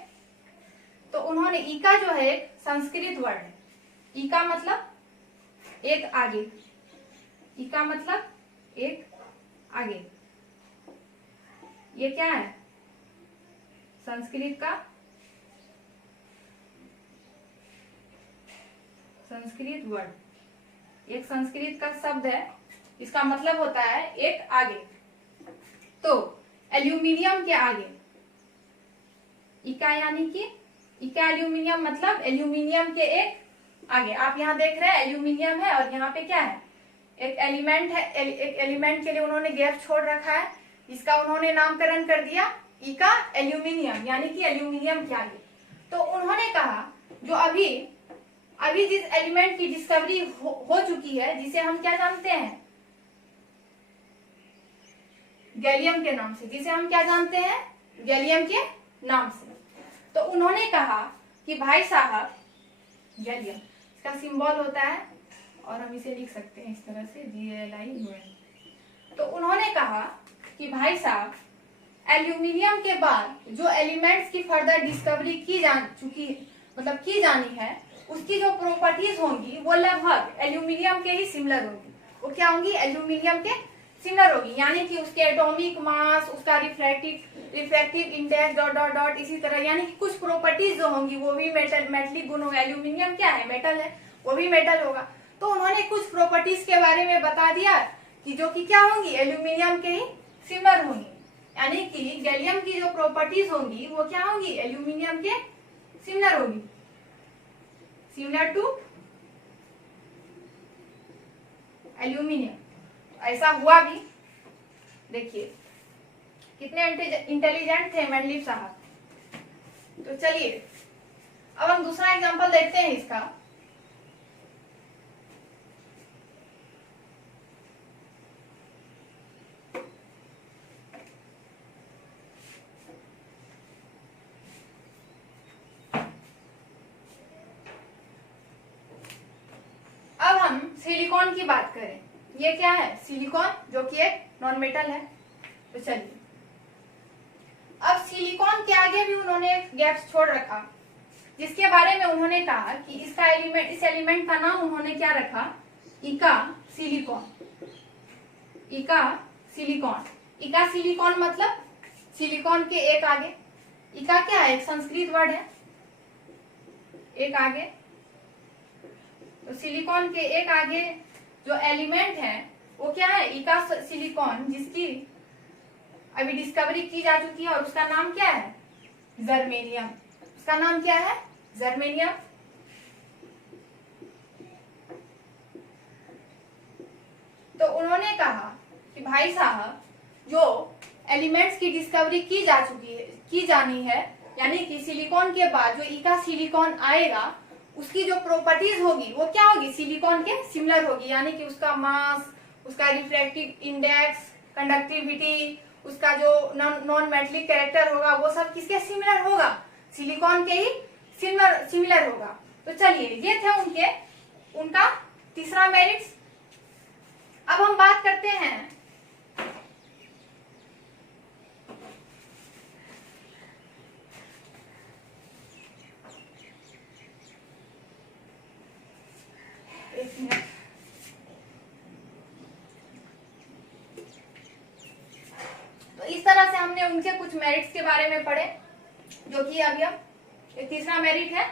तो उन्होंने इका जो है संस्कृत वर्ड है। इका मतलब एक आगे, इका मतलब एक आगे। ये क्या है? संस्कृत का संस्कृत वर्ड, एक संस्कृत का शब्द है, इसका मतलब होता है एक आगे। तो एल्यूमिनियम के आगे इका, यानी कि इका एल्यूमिनियम मतलब एल्यूमिनियम के एक आगे। आप यहाँ देख रहे हैं एल्यूमिनियम है और यहाँ पे क्या है? एक एलिमेंट है। एक एलिमेंट के लिए उन्होंने गैप छोड़ रखा है, इसका उन्होंने नामकरण कर दिया इका एल्यूमिनियम, यानी कि एल्यूमिनियम के आगे। तो उन्होंने कहा जो अभी जिस एलिमेंट की डिस्कवरी हो चुकी है, जिसे हम क्या जानते हैं? गैलियम के नाम से, जिसे हम क्या जानते हैं? गैलियम के नाम से। तो उन्होंने कहा कि भाई साहब, गैलियम इसका सिंबल होता है और हम इसे लिख सकते हैं इस तरह से GLiUm। तो उन्होंने कहा कि भाई साहब, एल्यूमिनियम के बाद जो एलिमेंट्स की फर्दर डिस्कवरी की जानी है, उसकी जो प्रॉपर्टीज होंगी वो लगभग एल्यूमिनियम के ही सिमिलर होगी। वो क्या होंगी? एल्यूमिनियम के सिमिलर होगी, यानी कि उसके एटॉमिक मास, उसका refractive index dot dot dot, इसी तरह, यानी कि कुछ प्रॉपर्टीज जो होंगी वो भी मेटलिक गुण होगा। एल्यूमिनियम क्या है? मेटल है, वो भी मेटल होगा। तो उन्होंने कुछ प्रॉपर्टीज के बारे में बता दिया कि जो कि क्या होंगी? एल्यूमिनियम के ही सिमिलर होंगी, यानी कि गैलियम की जो प्रॉपर्टीज होंगी वो क्या होंगी? एल्यूमिनियम के सिमिलर होगी, सिमिलर टू एल्यूमिनियम। ऐसा हुआ भी। देखिए कितने इंटेलिजेंट थे मेंडलीव साहब। तो चलिए अब हम दूसरा एग्जांपल देखते हैं इसका। अब हम सिलिकॉन की बात करें। ये क्या है? सिलिकॉन, जो कि एक नॉन मेटल है। तो चलिए अब सिलिकॉन के आगे भी उन्होंने गैप्स छोड़ रखा, जिसके बारे में उन्होंने कहा कि इस एलिमेंट का नाम उन्होंने क्या रखा? इका सिलिकॉन। इका सिलिकॉन, इका सिलिकॉन मतलब सिलिकॉन के एक आगे। इका क्या है? एक संस्कृत वर्ड है, एक आगे। तो सिलिकॉन के एक आगे जो एलिमेंट है वो क्या है? इका सिलिकॉन, जिसकी अभी डिस्कवरी की जा चुकी है और उसका नाम क्या है? जर्मेनियम। उसका नाम क्या है? जर्मेनियम। तो उन्होंने कहा कि भाई साहब, जो एलिमेंट्स की डिस्कवरी की जानी है, यानी कि सिलिकॉन के बाद जो इका सिलिकॉन आएगा, उसकी जो प्रॉपर्टीज होगी वो क्या होगी? सिलिकॉन के सिमिलर होगी, यानी कि उसका मास, उसका रिफ्रैक्टिव इंडेक्स, कंडक्टिविटी, उसका जो नॉन मेटलिक कैरेक्टर होगा, वो सब किसके सिमिलर होगा? सिलिकॉन के ही सिमिलर होगा। तो चलिए ये थे उनका तीसरा मेरिट्स। अब हम बात करते हैं तो इस तरह से हमने उनके कुछ मेरिट्स के बारे में पढ़े, जो कि आ गया एक तीसरा मेरिट है।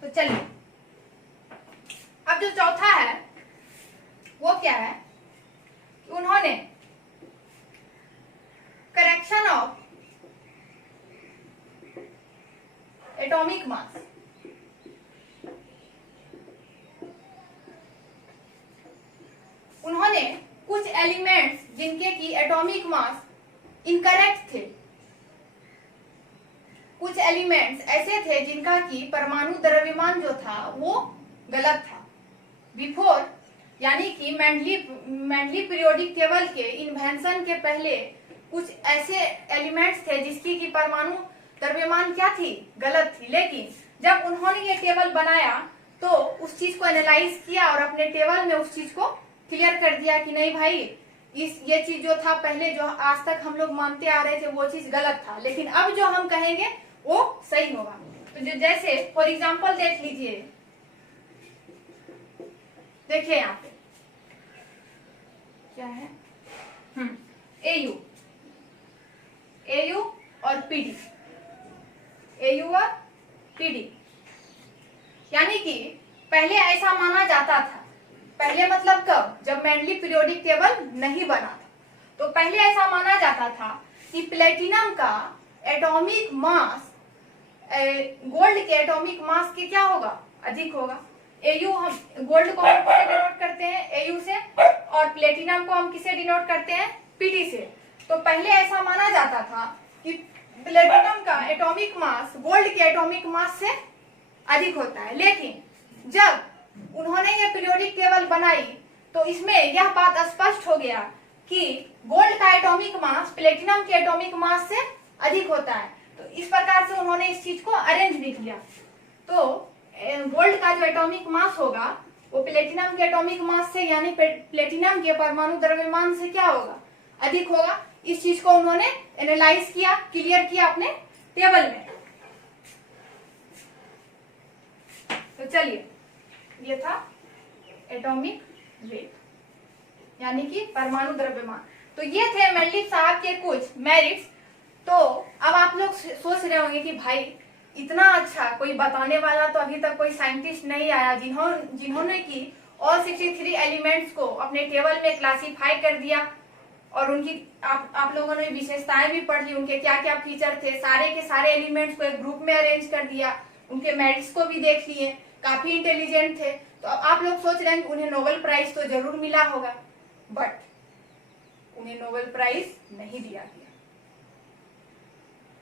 तो चलिए अब जो चौथा है वो क्या है? उन्होंने करेक्शन ऑफ एटॉमिक मास, उन्होंने कुछ एलिमेंट्स जिनके की एटॉमिक मास इनकरेक्ट थे, कुछ एलिमेंट्स ऐसे थे जिनका की परमाणु द्रव्यमान जो था वो गलत था। बिफोर, यानी कि मैंडली पीरियोडिक टेबल के इन्वेंशन के पहले कुछ ऐसे एलिमेंट्स थे जिसकी की परमाणु द्रव्यमान क्या थी? गलत थी। लेकिन जब उन्होंने ये टेबल बनाया तो उस चीज को एनालाइज किया और अपने टेबल में उस चीज को क्लियर कर दिया कि नहीं भाई ये चीज जो था पहले जो आज तक हम लोग मानते आ रहे थे वो चीज गलत था, लेकिन अब जो हम कहेंगे वो सही होगा। तो जो जैसे फॉर एग्जांपल देख लीजिए, देखिए यहाँ पे क्या है, एयू और पीडी, एयू और पीडी, यानी कि पहले ऐसा माना जाता था, पहले मतलब कब, जब मेंडली पीरियोडिक टेबल नहीं बना था, तो पहले ऐसा माना जाता था कि प्लेटिनम का एटॉमिक मास गोल्ड के एटॉमिक मास के क्या होगा, अधिक होगा। एयू हम गोल्ड को हम किसे डिनोट करते हैं, एयू से, और प्लेटिनम को हम किसे डिनोट करते हैं, पीडी से। तो पहले ऐसा माना जाता था कि प्लेटिनम का एटॉमिक मास गोल्ड के एटॉमिक मास से अधिक होता है, लेकिन जब उन्होंने ये पीरियोडिक टेबल बनाई तो इसमें यह बात स्पष्ट हो गया कि गोल्ड का एटॉमिक मास प्लेटिनम के एटॉमिक मास से अधिक होता है। तो इस प्रकार से उन्होंने इस चीज को अरेंज भी किया। तो गोल्ड का जो एटॉमिक मास होगा वो प्लेटिनम के एटॉमिक मास से, यानी प्लेटिनम के परमाणु द्रव्यमान से क्या होगा, अधिक होगा। इस चीज को उन्होंने एनालाइज किया, क्लियर किया अपने टेबल में। तो चलिए, ये था एटॉमिक वेट, यानी कि परमाणु द्रव्यमान। तो ये थे मेंडलीव साहब के कुछ मेरिट्स। तो अब आप लोग सोच रहे होंगे कि भाई इतना अच्छा कोई बताने वाला तो अभी तक कोई साइंटिस्ट नहीं आया जिन्होंने की ऑल 63 एलिमेंट्स को अपने टेबल में क्लासिफाई कर दिया, और उनकी आप लोगों ने विशेषताएं भी पढ़ ली, उनके क्या क्या फीचर थे, सारे के सारे एलिमेंट्स को एक ग्रुप में अरेंज कर दिया, उनके मेरिट्स को भी देख लिए, काफी इंटेलिजेंट थे। तो आप लोग सोच रहे हैं कि उन्हें नोबेल प्राइज तो जरूर मिला होगा, बट उन्हें नोबेल प्राइज नहीं दिया गया।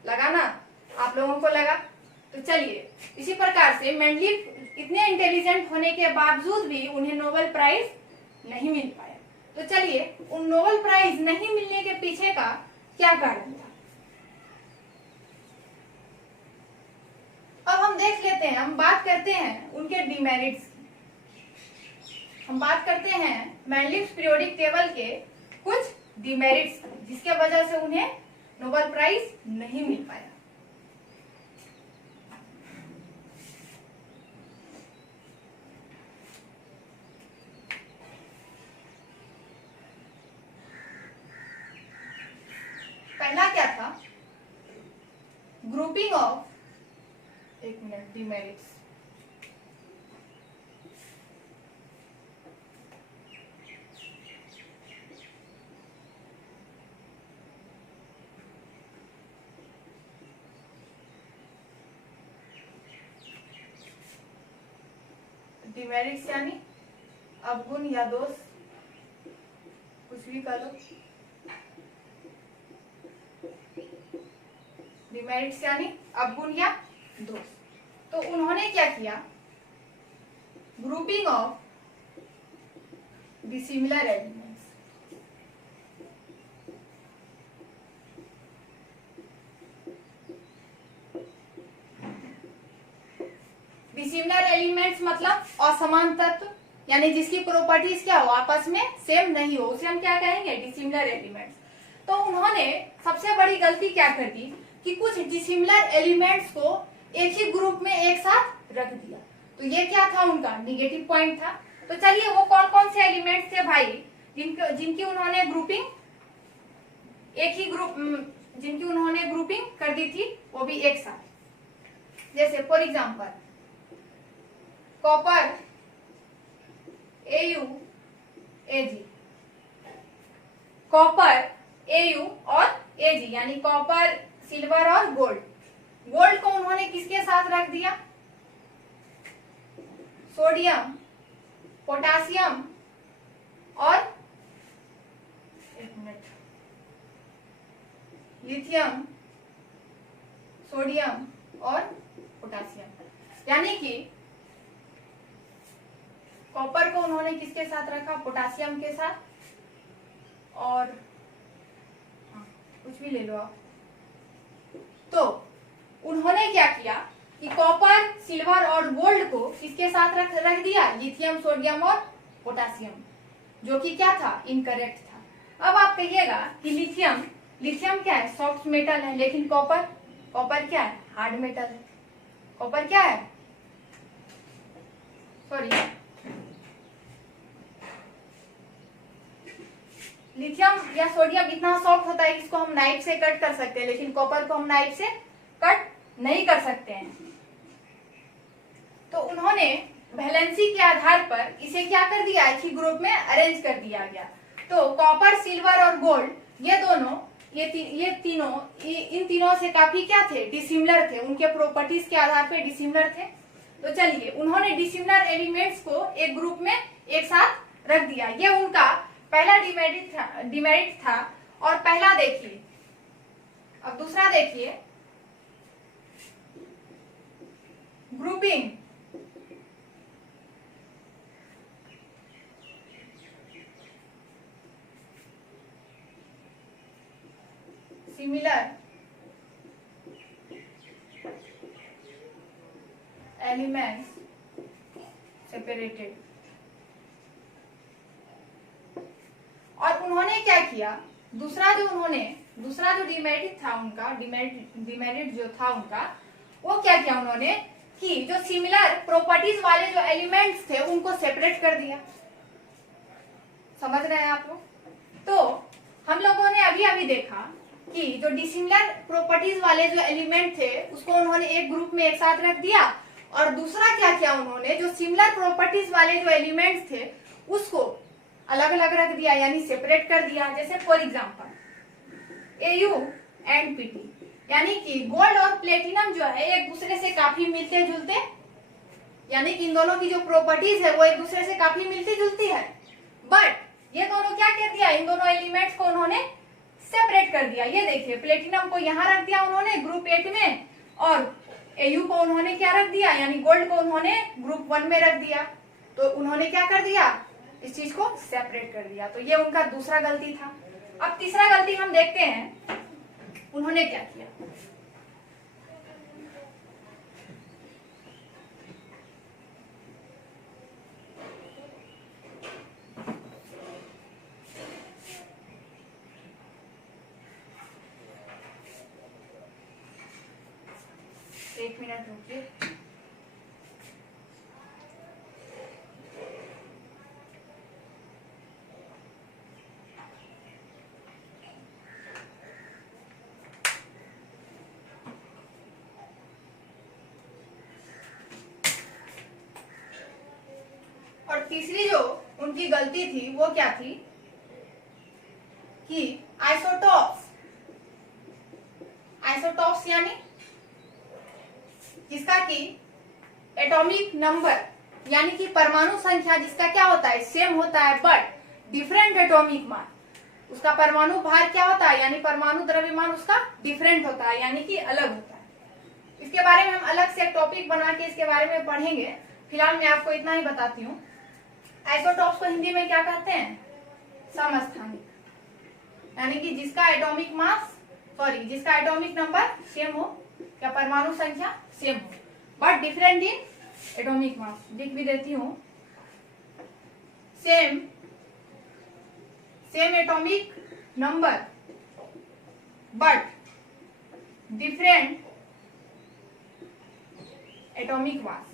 लगा ना, आप लोगों को लगा? तो चलिए, इसी प्रकार से मेंडलीव इतने इंटेलिजेंट होने के बावजूद भी उन्हें नोबेल प्राइज नहीं मिल पाया। तो चलिए, उन नोबेल प्राइज नहीं मिलने के पीछे का क्या कारण था, अब हम देख लेते हैं। हम बात करते हैं उनके डिमेरिट्स की, हम बात करते हैं मेंडलीव पीरियोडिक टेबल के कुछ डिमेरिट्स जिसके वजह से उन्हें नोबेल प्राइज नहीं मिल पाया। पहला क्या था, ग्रुपिंग ऑफ, एक मिनट, डिमेरिट्स। डिमेरिट्स यानी अवगुण या दोष, कुछ भी कह लो। डिमेरिट्स यानी अवगुण या दोष। तो उन्होंने क्या किया, grouping of dissimilar elements. Dissimilar elements मतलब असमान तत्व, यानी जिसकी प्रॉपर्टीज क्या हो, आपस में सेम नहीं हो, उसे हम क्या कहेंगे, डिसिमिलर एलिमेंट्स। तो उन्होंने सबसे बड़ी गलती क्या कर दी कि कुछ डिसिमिलर एलिमेंट्स को एक ही ग्रुप में एक साथ रख दिया। तो ये क्या था, उनका निगेटिव पॉइंट था। तो चलिए, वो कौन कौन से एलिमेंट्स थे भाई जिनकी उन्होंने ग्रुपिंग एक ही ग्रुप जिनकी उन्होंने ग्रुपिंग कर दी थी, वो भी एक साथ। जैसे for example copper, AU, AG, copper, AU और एजी, यानी कॉपर, सिल्वर और गोल्ड। गोल्ड को उन्होंने किसके साथ रख दिया, सोडियम, पोटासियम और एक मिनट, लिथियम, सोडियम और पोटासियम। यानी कि कॉपर को उन्होंने किसके साथ रखा, पोटासियम के साथ, और कुछ भी ले लो आप। तो उन्होंने क्या किया कि कॉपर, सिल्वर और गोल्ड को किसके साथ रख दिया, लिथियम, सोडियम और पोटासियम। जो कि क्या था, इनकरेक्ट था। अब आप कहिएगा कि लिथियम, लिथियम क्या है, सॉफ्ट मेटल है, लेकिन कॉपर, कॉपर क्या है, हार्ड मेटल है। कॉपर क्या है, सॉरी, लिथियम या सोडियम इतना सॉफ्ट होता है कि इसको हम नाइफ से कट कर सकते हैं, लेकिन कॉपर को हम नाइफ से कट नहीं कर सकते हैं। तो उन्होंने वैलेंसी के आधार पर इसे क्या कर दिया, एक ही ग्रुप में अरेंज कर दिया गया। तो कॉपर, सिल्वर और गोल्ड ये दोनों, ये तीनों, इन तीनों से काफी क्या थे, डिसिमिलर थे, उनके प्रॉपर्टीज के आधार पर डिसिमिलर थे। तो चलिए, उन्होंने डिसिमिलर एलिमेंट्स को एक ग्रुप में एक साथ रख दिया। ये उनका पहला डिमेरिट था। और पहला देखिए, अब दूसरा देखिए, ग्रुपिंग। Similar elements separated. और उन्होंने क्या किया, दूसरा जो डिमेरिट था उनका, डिमेरिट जो था उनका, वो क्या किया उन्होंने कि जो सिमिलर प्रॉपर्टीज वाले जो एलिमेंट्स थे उनको सेपरेट कर दिया। समझ रहे हैं आप लोग? तो हम लोगों ने अभी अभी देखा कि जो डिसिमिलर प्रॉपर्टीज वाले जो एलिमेंट थे उसको उन्होंने एक ग्रुप में एक साथ रख दिया। और दूसरा क्या किया उन्होंने, जो सिमिलर प्रॉपर्टीज वाले जो एलिमेंट्स थे उसको अलग अलग रख दिया, यानी सेपरेट कर दिया। जैसे for example Au and Pt, यानी कि गोल्ड और प्लेटिनम जो है एक दूसरे से काफी मिलते जुलते, यानी कि इन दोनों की जो प्रॉपर्टीज है वो एक दूसरे से काफी मिलती जुलती है। बट ये दोनों क्या कर दिया, इन दोनों एलिमेंट्स को उन्होंने सेपरेट कर दिया। ये देखिए, प्लेटिनम को यहाँ रख दिया उन्होंने ग्रुप 8 में, और Au को उन्होंने क्या रख दिया, यानी गोल्ड को उन्होंने ग्रुप 1 में रख दिया। तो उन्होंने क्या कर दिया, इस चीज को सेपरेट कर दिया। तो ये उनका दूसरा गलती था। अब तीसरा गलती हम देखते हैं उन्होंने क्या किया। एक मिनट रुकिए। और तीसरी जो उनकी गलती थी वो क्या थी कि आइसोटॉप्स, आइसोटॉप्स यानी जिसका कि एटॉमिक नंबर, यानी कि परमाणु संख्या जिसका क्या होता है, सेम होता है, बट डिफरेंट एटॉमिक मास, उसका परमाणु भार क्या होता है, यानी परमाणु द्रव्यमान उसका डिफरेंट होता है, यानी कि अलग होता है। इसके बारे में हम अलग से एक टॉपिक बना के इसके बारे में पढ़ेंगे। फिलहाल मैं आपको इतना ही बताती हूँ। आइसोटॉप्स को हिंदी में क्या कहते हैं, समस्थानिक, यानी कि जिसका एटॉमिक मास, सॉरी जिसका एटॉमिक नंबर सेम हो या परमाणु संख्या सेम हो, but different in atomic mass. लिख भी देती हूँ, same atomic number but different atomic mass.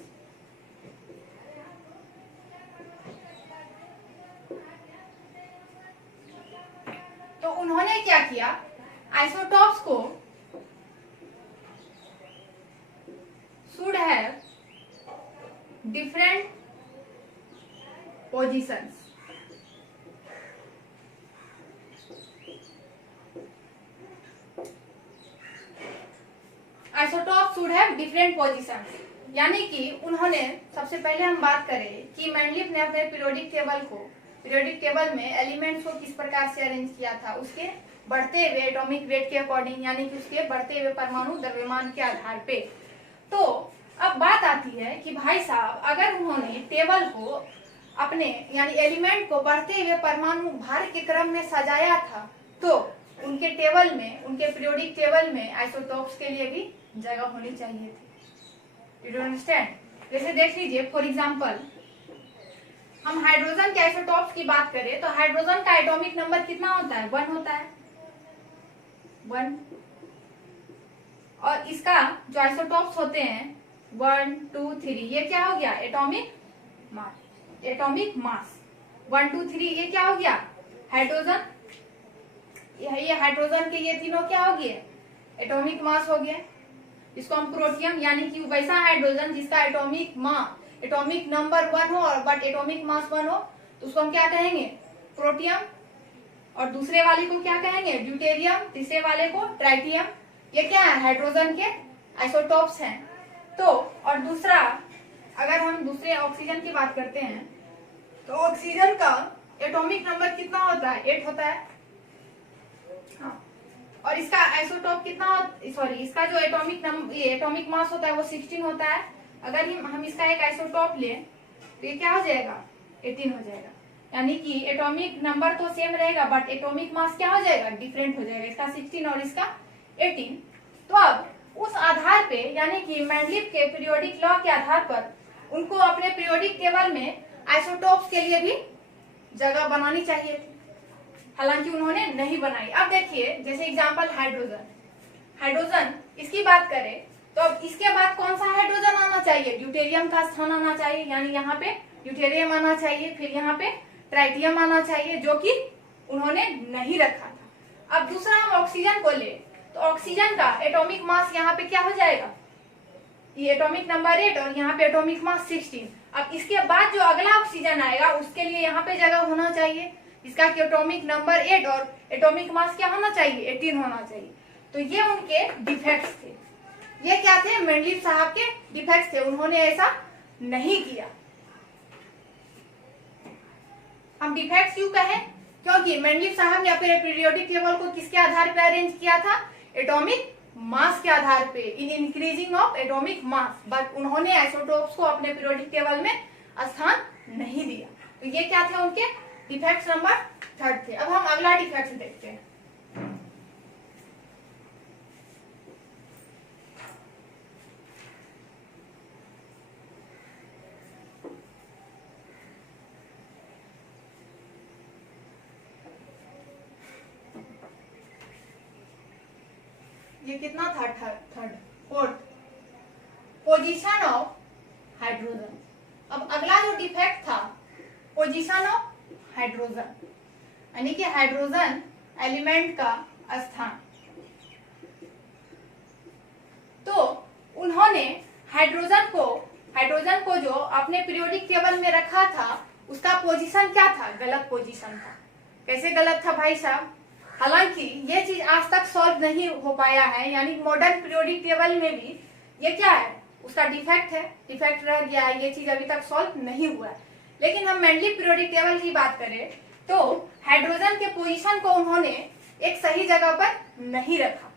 तो उन्होंने क्या किया, आइसोटॉप्स को should have different positions। Isotope should have different position, यानी कि उन्होंने, सबसे पहले हम बात करें कि मैंडलिफ ने अपने पीरियोडिक टेबल में एलिमेंट्स को किस प्रकार से अरेंज किया था, उसके बढ़ते हुए एटॉमिक वेट के अकॉर्डिंग, यानी कि उसके बढ़ते हुए परमाणु द्रव्यमान के आधार पे। तो अब बात आती है कि भाई साहब, अगर उन्होंने टेबल को अपने यानी एलिमेंट को बढ़ते हुए परमाणु भार के क्रम में सजाया था, तो उनके टेबल में, उनके पीरियोडिक टेबल में आइसोटॉप्स के लिए भी जगह होनी चाहिए थी। You do understand? जैसे देख लीजिए, फॉर एग्जांपल हम हाइड्रोजन के आइसोटॉप्स की बात करें तो हाइड्रोजन का एटॉमिक नंबर कितना होता है? 1 होता है, 1। और इसका जो आइसोटॉप्स होते हैं 1 2 3, ये क्या हो गया? Atomic mass. एटॉमिक मास 1 2 3 ये क्या हो गया? हाइड्रोजन। ये हाइड्रोजन के ये तीनों क्या हो गए? एटॉमिक मास हो गया। इसको हम प्रोटियम, यानी कि वैसा हाइड्रोजन जिसका एटॉमिक नंबर 1 हो और बट एटॉमिक मास 1 हो, तो उसको हम क्या कहेंगे? प्रोटियम। और दूसरे वाले को क्या कहेंगे? ड्यूटेरियम। तीसरे वाले को ट्राइटियम। ये क्या है? हाइड्रोजन के आइसोटॉप्स हैं। तो और दूसरा, अगर हम दूसरे ऑक्सीजन की बात करते हैं तो ऑक्सीजन का एटॉमिक नंबर कितना होता है? 8 होता है। हाँ। और इसका आइसोटॉप कितना, सॉरी, इसका जो एटॉमिक मास होता है वो 16 होता है। अगर हम इसका एक आइसोटॉप लें तो ये क्या हो जाएगा? 18 हो जाएगा। यानी कि एटॉमिक नंबर तो सेम रहेगा बट एटॉमिक मास क्या हो जाएगा? डिफरेंट हो जाएगा। इसका 16 और इसका 18। तो अब उस आधार पे, यानी कि मेंडलीव के पीरियोडिक लॉ के आधार पर उनको अपने पीरियोडिक टेबल में आइसोटॉप्स के लिए भी जगह बनानी चाहिए थी, हालांकि उन्होंने नहीं बनाई। अब देखिए, जैसे एग्जांपल हाइड्रोजन इसकी बात करें तो अब इसके बाद कौन सा हाइड्रोजन आना चाहिए? ड्यूटेरियम का स्थान आना चाहिए, यानी यहाँ पे ड्यूटेरियम आना चाहिए, फिर यहाँ पे ट्राइटियम आना चाहिए, जो कि उन्होंने नहीं रखा था। अब दूसरा हम ऑक्सीजन को ले तो ऑक्सीजन का एटॉमिक मास यहाँ पे क्या हो जाएगा? ये एटॉमिक नंबर 8 और यहाँ पे एटॉमिक मास 16। अब इसके बाद जो अगला ऑक्सीजन आएगा उसके लिए यहाँ पे जगह होना चाहिए, इसका एटॉमिक नंबर 8 और एटॉमिक मास क्या होना चाहिए? 18 होना चाहिए। तो ये उनके डिफेक्ट्स थे। ये क्या थे? मेंडलीव साहब के डिफेक्ट्स थे, उन्होंने ऐसा नहीं किया। हम डिफेक्ट्स क्यों कहें? क्योंकि मेंडलीव साहब ने अपने पीरियोडिक टेबल को किसके आधार पर अरेंज किया था? एटॉमिक मास के आधार पे, in increasing of atomic mass. But उन्होंने आइसोटोप्स को अपने पीरियोडिक टेबल में स्थान नहीं दिया। तो ये क्या थे? उनके डिफेक्ट्स नंबर 3 थे। अब हम अगला डिफेक्ट देखते हैं। ये कितना था? Fourth, position of hydrogen. अब अगला जो डिफेक्ट था, पोजीशन ऑफ हाइड्रोजन, यानी कि हाइड्रोजन एलिमेंट का स्थान। तो उन्होंने हाइड्रोजन को जो अपने पीरियोडिक टेबल में रखा था उसका पोजीशन क्या था? गलत पोजीशन था। कैसे गलत था भाई साहब? हालांकि ये चीज आज तक सॉल्व नहीं हो पाया है, यानी मॉडर्न पीरियोडिक टेबल में भी ये क्या है? उसका डिफेक्ट है, डिफेक्ट रह गया है। ये चीज अभी तक सॉल्व नहीं हुआ है। लेकिन हम मेंडलीव पीरियोडिक टेबल की बात करें तो हाइड्रोजन के पोजीशन को उन्होंने एक सही जगह पर नहीं रखा।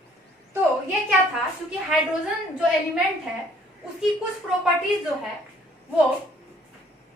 तो ये क्या था? क्योंकि हाइड्रोजन जो एलिमेंट है उसकी कुछ प्रॉपर्टीज जो है वो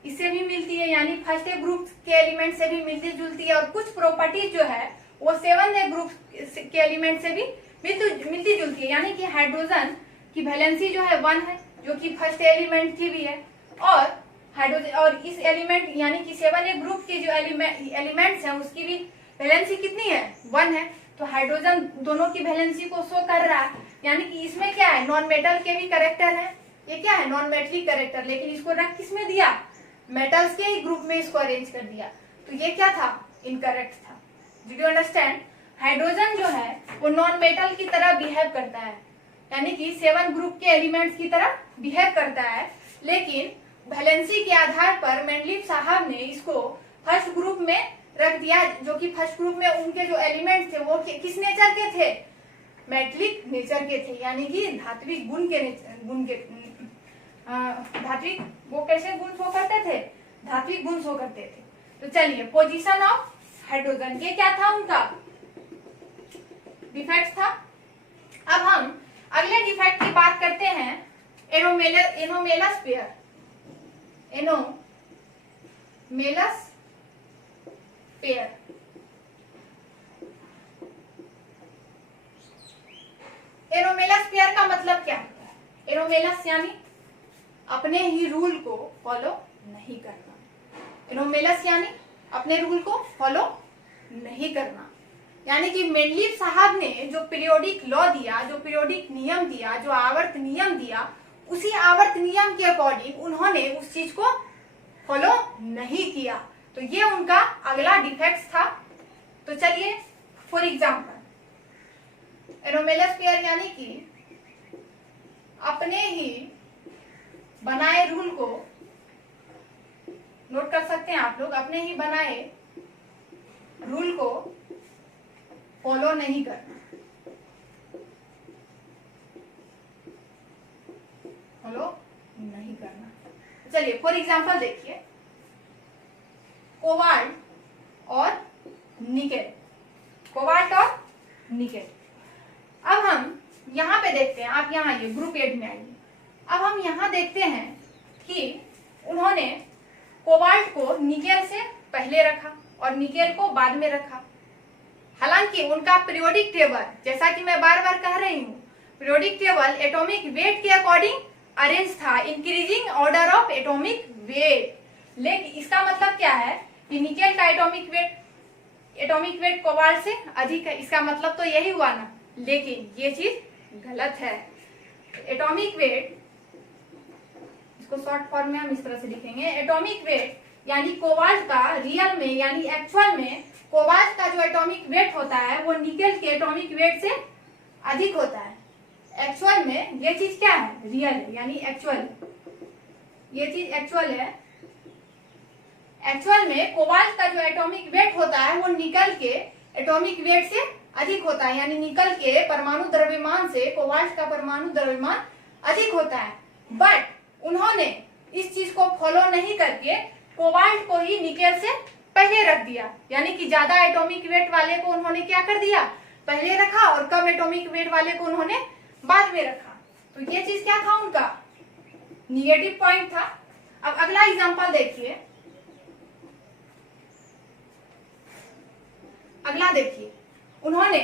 इससे भी मिलती है, यानी फर्स्ट ग्रुप के एलिमेंट से भी मिलती जुलती है, और कुछ प्रॉपर्टीज जो है वो 7 ग्रुप के एलिमेंट से भी मिलती जुलती है। यानी कि हाइड्रोजन की वैलेंसी जो है 1 है, जो कि फर्स्ट एलिमेंट की भी है, और हाइड्रोजन और इस एलिमेंट यानी कि 7 ग्रुप के जो एलिमेंट्स हैं उसकी भी वैलेंसी कितनी है? 1 है। तो हाइड्रोजन दोनों की वैलेंसी को शो कर रहा है, यानी कि इसमें क्या है? नॉन मेटल के भी कैरेक्टर है। ये क्या है? नॉन मेटलिक कैरेक्टर, लेकिन इसको रख किसमें दिया? मेटल्स के ही ग्रुप में इसको अरेंज कर दिया। तो ये क्या था? इनकरेक्ट था। Did you understand? हाइड्रोजन जो है वो नॉन मेटल की तरह बिहेव करता है, यानी कि 7 ग्रुप के एलिमेंट्स की तरह बिहेव करता है, लेकिन वैलेंसी के आधार पर मेंडलीव साहब ने इसको फर्स्ट ग्रुप में रख दिया, जो कि फर्स्ट ग्रुप में उनके जो एलिमेंट थे वो किस नेचर के थे? मेटलिक नेचर के थे, यानी कि धात्विक गुण के धात्विक, वो कैसे गुण शो करते थे? धात्विक गुण शो करते थे। तो चलिए, पोजीशन ऑफ हाइड्रोजन, ये क्या था? उनका डिफेक्ट था। अब हम अगले डिफेक्ट की बात करते हैं, anomalous pair. Anomalous pair, anomalous pair का मतलब क्या होता है? एनोमेलस यानी अपने ही रूल को फॉलो नहीं करना। एनोमेलस यानी अपने रूल को फॉलो नहीं करना। यानी कि मेंडलीव साहब ने जो पीरियोडिक लॉ दिया, जो पीरियोडिक नियम दिया, जो आवर्त नियम दिया, उसी आवर्त नियम के अकॉर्डिंग उन्होंने उस चीज को फॉलो नहीं किया। तो ये उनका अगला डिफेक्ट था। तो चलिए फॉर एग्जाम्पल एनोमेलस पेयर यानी कि अपने ही बनाए रूल को नोट कर सकते हैं आप लोग, अपने ही बनाए रूल को फॉलो नहीं करना, फॉलो नहीं करना। चलिए फॉर एग्जांपल देखिए, कोबाल्ट और निकेल, कोबाल्ट और निकेल। अब हम यहां पे देखते हैं, आप यहां आइए, ग्रुप 8 में आइए। अब हम यहां देखते हैं कि उन्होंने कोबाल्ट को निकेल से पहले रखा और निकेल को बाद में रखा। हालांकि उनका पीरियोडिक टेबल, जैसा कि मैं बार बार कह रही हूँ, पीरियोडिक टेबल एटॉमिक वेट के अकॉर्डिंग अरेंज था, increasing order of atomic weight. लेकिन इसका मतलब क्या है कि निकेल का एटॉमिक वेट कोबाल्ट से अधिक है, इसका मतलब तो यही हुआ ना। लेकिन ये चीज गलत है। एटॉमिक वेट, इसको शॉर्ट फॉर्म में हम इस तरह से लिखेंगे, एटॉमिक वेट यानी कोबाल्ट का रियल में यानी एक्चुअल में कोबाल्ट का जो एटॉमिक वेट होता है वो निकेल के एटॉमिक वेट से अधिक होता है। एक्चुअल में ये चीज क्या है, रियल है, यानी एक्चुअल, ये चीज एक्चुअल है। एक्चुअल में कोबाल्ट का जो एटॉमिक वेट होता है वो निकेल के एटॉमिक वेट से अधिक होता है, यानी निकेल के परमाणु द्रव्यमान से कोबाल्ट का परमाणु द्रव्यमान अधिक होता है। बट उन्होंने इस चीज को फॉलो नहीं करके कोबाल्ट को ही निकेल से पहले रख दिया, यानी कि ज्यादा एटॉमिक वेट वाले को उन्होंने क्या कर दिया, पहले रखा, और कम एटॉमिक वेट वाले को उन्होंने बाद में रखा। तो ये चीज क्या था, उनका निगेटिव पॉइंट था। अब अगला एग्जांपल देखिए, अगला देखिए, उन्होंने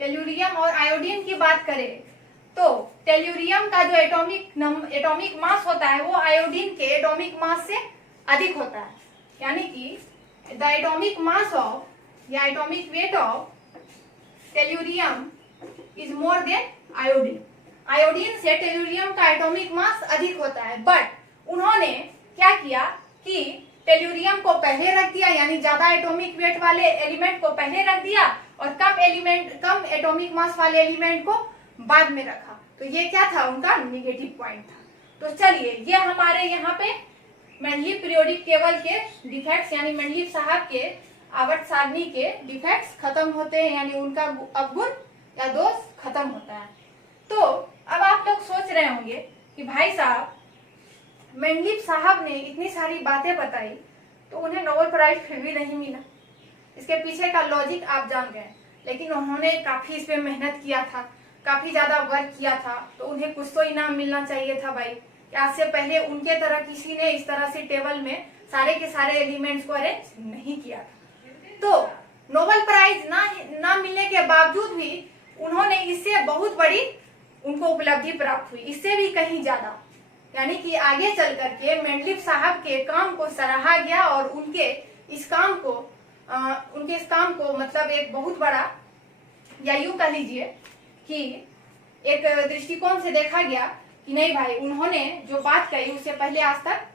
टेल्यूरियम और आयोडीन की बात करें तो टेल्यूरियम का जो एटॉमिक मास होता है वो आयोडीन के एटॉमिक मास से अधिक होता है। यानी कि द एटॉमिक मास ऑफ या atomic weight of tellurium is more than iodine. Iodine से टेल्यूरियम का एटॉमिक मास अधिक होता है। बट उन्होंने क्या किया कि टेल्यूरियम को पहले रख दिया, यानी ज्यादा एटॉमिक वेट वाले एलिमेंट को पहले रख दिया और कम एटॉमिक मास वाले एलिमेंट को बाद में रखा। तो ये क्या था, उनका निगेटिव पॉइंट था। तो चलिए, ये हमारे यहाँ पे मेंडलीव पीरियोडिक टेबल के डिफेक्ट्स, यानी मेंडलीव साहब के आवर्त सारणी के डिफेक्ट्स खत्म होते हैं, यानी उनका अवगुण या दोष खत्म होता है। तो अब आप लोग सोच रहे होंगे कि भाई साहब, मेंडलीव साहब ने इतनी सारी बातें बताई तो उन्हें नोबेल प्राइज फिर भी नहीं मिला। इसके पीछे का लॉजिक आप जान गए, लेकिन उन्होंने काफी इस पे मेहनत किया था, काफी ज्यादा वर्क किया था, तो उन्हें कुछ तो इनाम मिलना चाहिए था भाई। आज से पहले उनके तरह किसी ने इस तरह से टेबल में सारे के सारे एलिमेंट्स को अरेंज नहीं किया था। तो नोबेल प्राइज ना मिलने के बावजूद भी उन्होंने इससे बहुत बड़ी उनको उपलब्धि प्राप्त हुई, इससे भी कहीं ज्यादा। यानी कि आगे चल करके मेंडलीव साहब के काम को सराहा गया और उनके इस काम को मतलब एक बहुत बड़ा, या यूं कह लीजिए कि एक दृष्टिकोण से देखा गया कि नहीं भाई, उन्होंने जो बात कही उससे पहले आज तक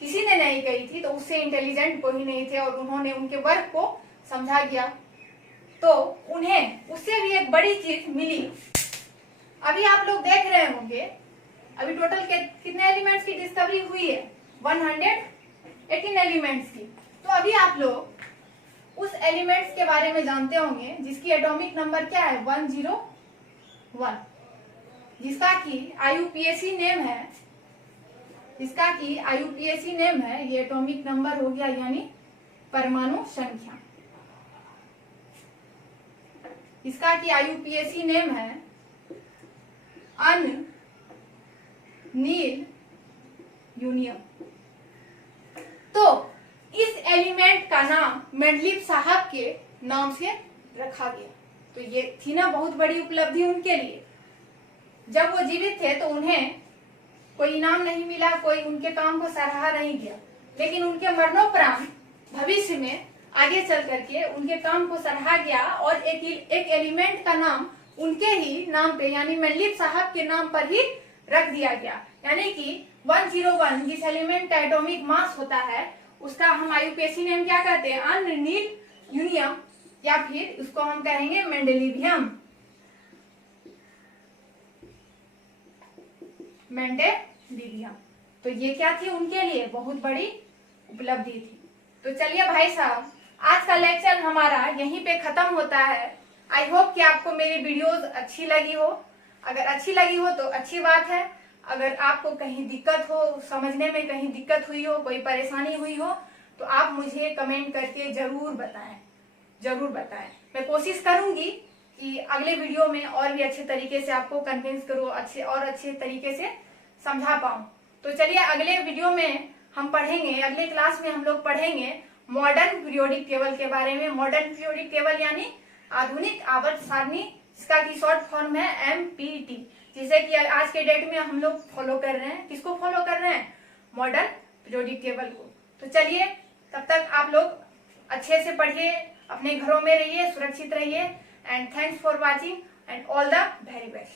किसी ने नहीं कही थी, तो उससे इंटेलिजेंट कोई नहीं थे और उन्होंने उनके वर्क को समझा गया, तो उन्हें उससे भी एक बड़ी चीज मिली। अभी आप लोग देख रहे होंगे, अभी टोटल कितने एलिमेंट्स की डिस्कवरी हुई है, 118 एलिमेंट्स की। तो अभी आप लोग उस एलिमेंट्स के बारे में जानते होंगे जिसकी एटॉमिक नंबर क्या है, 101, जिसका कि IUPAC नेम है, ये एटॉमिक नंबर हो गया, यानी परमाणु संख्या। इसका कि IUPAC नेम है नील यूनियम। तो इस एलिमेंट का नाम मेंडलीव साहब के नाम से रखा गया। तो ये थी ना बहुत बड़ी उपलब्धि उनके लिए। जब वो जीवित थे तो उन्हें कोई इनाम नहीं मिला, कोई उनके काम को सराहा नहीं गया, लेकिन उनके मरणोपरांत भविष्य में आगे चल करके उनके काम को सराहा गया और एक एलिमेंट का नाम उनके ही नाम पे यानी मेंडलीव साहब के नाम पर ही रख दिया गया। यानी कि 101 जिस एलिमेंट का एटॉमिक मास होता है उसका हम आईयूपीएसी नेम क्या कहते हैं, अनरिलीव्ड यूनियम, या फिर उसको हम कहेंगे मेंडेलिवियम। मेंडेलिवियम तो ये क्या थी उनके लिए बहुत बड़ी उपलब्धि थी। तो चलिए भाई साहब, आज का लेक्चर हमारा यहीं पे खत्म होता है। आई होप कि आपको मेरी वीडियोस अच्छी लगी हो। अगर अच्छी लगी हो तो अच्छी बात है। अगर आपको कहीं दिक्कत हो, समझने में कहीं दिक्कत हुई हो, कोई परेशानी हुई हो, तो आप मुझे कमेंट करके जरूर बताएं, जरूर बताएं। मैं कोशिश करूंगी कि अगले वीडियो में और भी अच्छे तरीके से आपको कन्विंस करूँ, अच्छे तरीके से समझा पाऊं। तो चलिए अगले वीडियो में हम पढ़ेंगे, अगले क्लास में हम लोग पढ़ेंगे मॉडर्न पीरियोडिक टेबल के बारे में। मॉडर्न पीरियोडिक टेबल यानी आधुनिक आवर्त सारणी, इसका की शॉर्ट फॉर्म है एमपीटी, जिसे कि आज के डेट में हम लोग फॉलो कर रहे हैं। किसको फॉलो कर रहे हैं? मॉडर्न पीरियोडिक टेबल को। तो चलिए तब तक आप लोग अच्छे से पढ़िए, अपने घरों में रहिए, सुरक्षित रहिए, and thanks for watching and all the very best.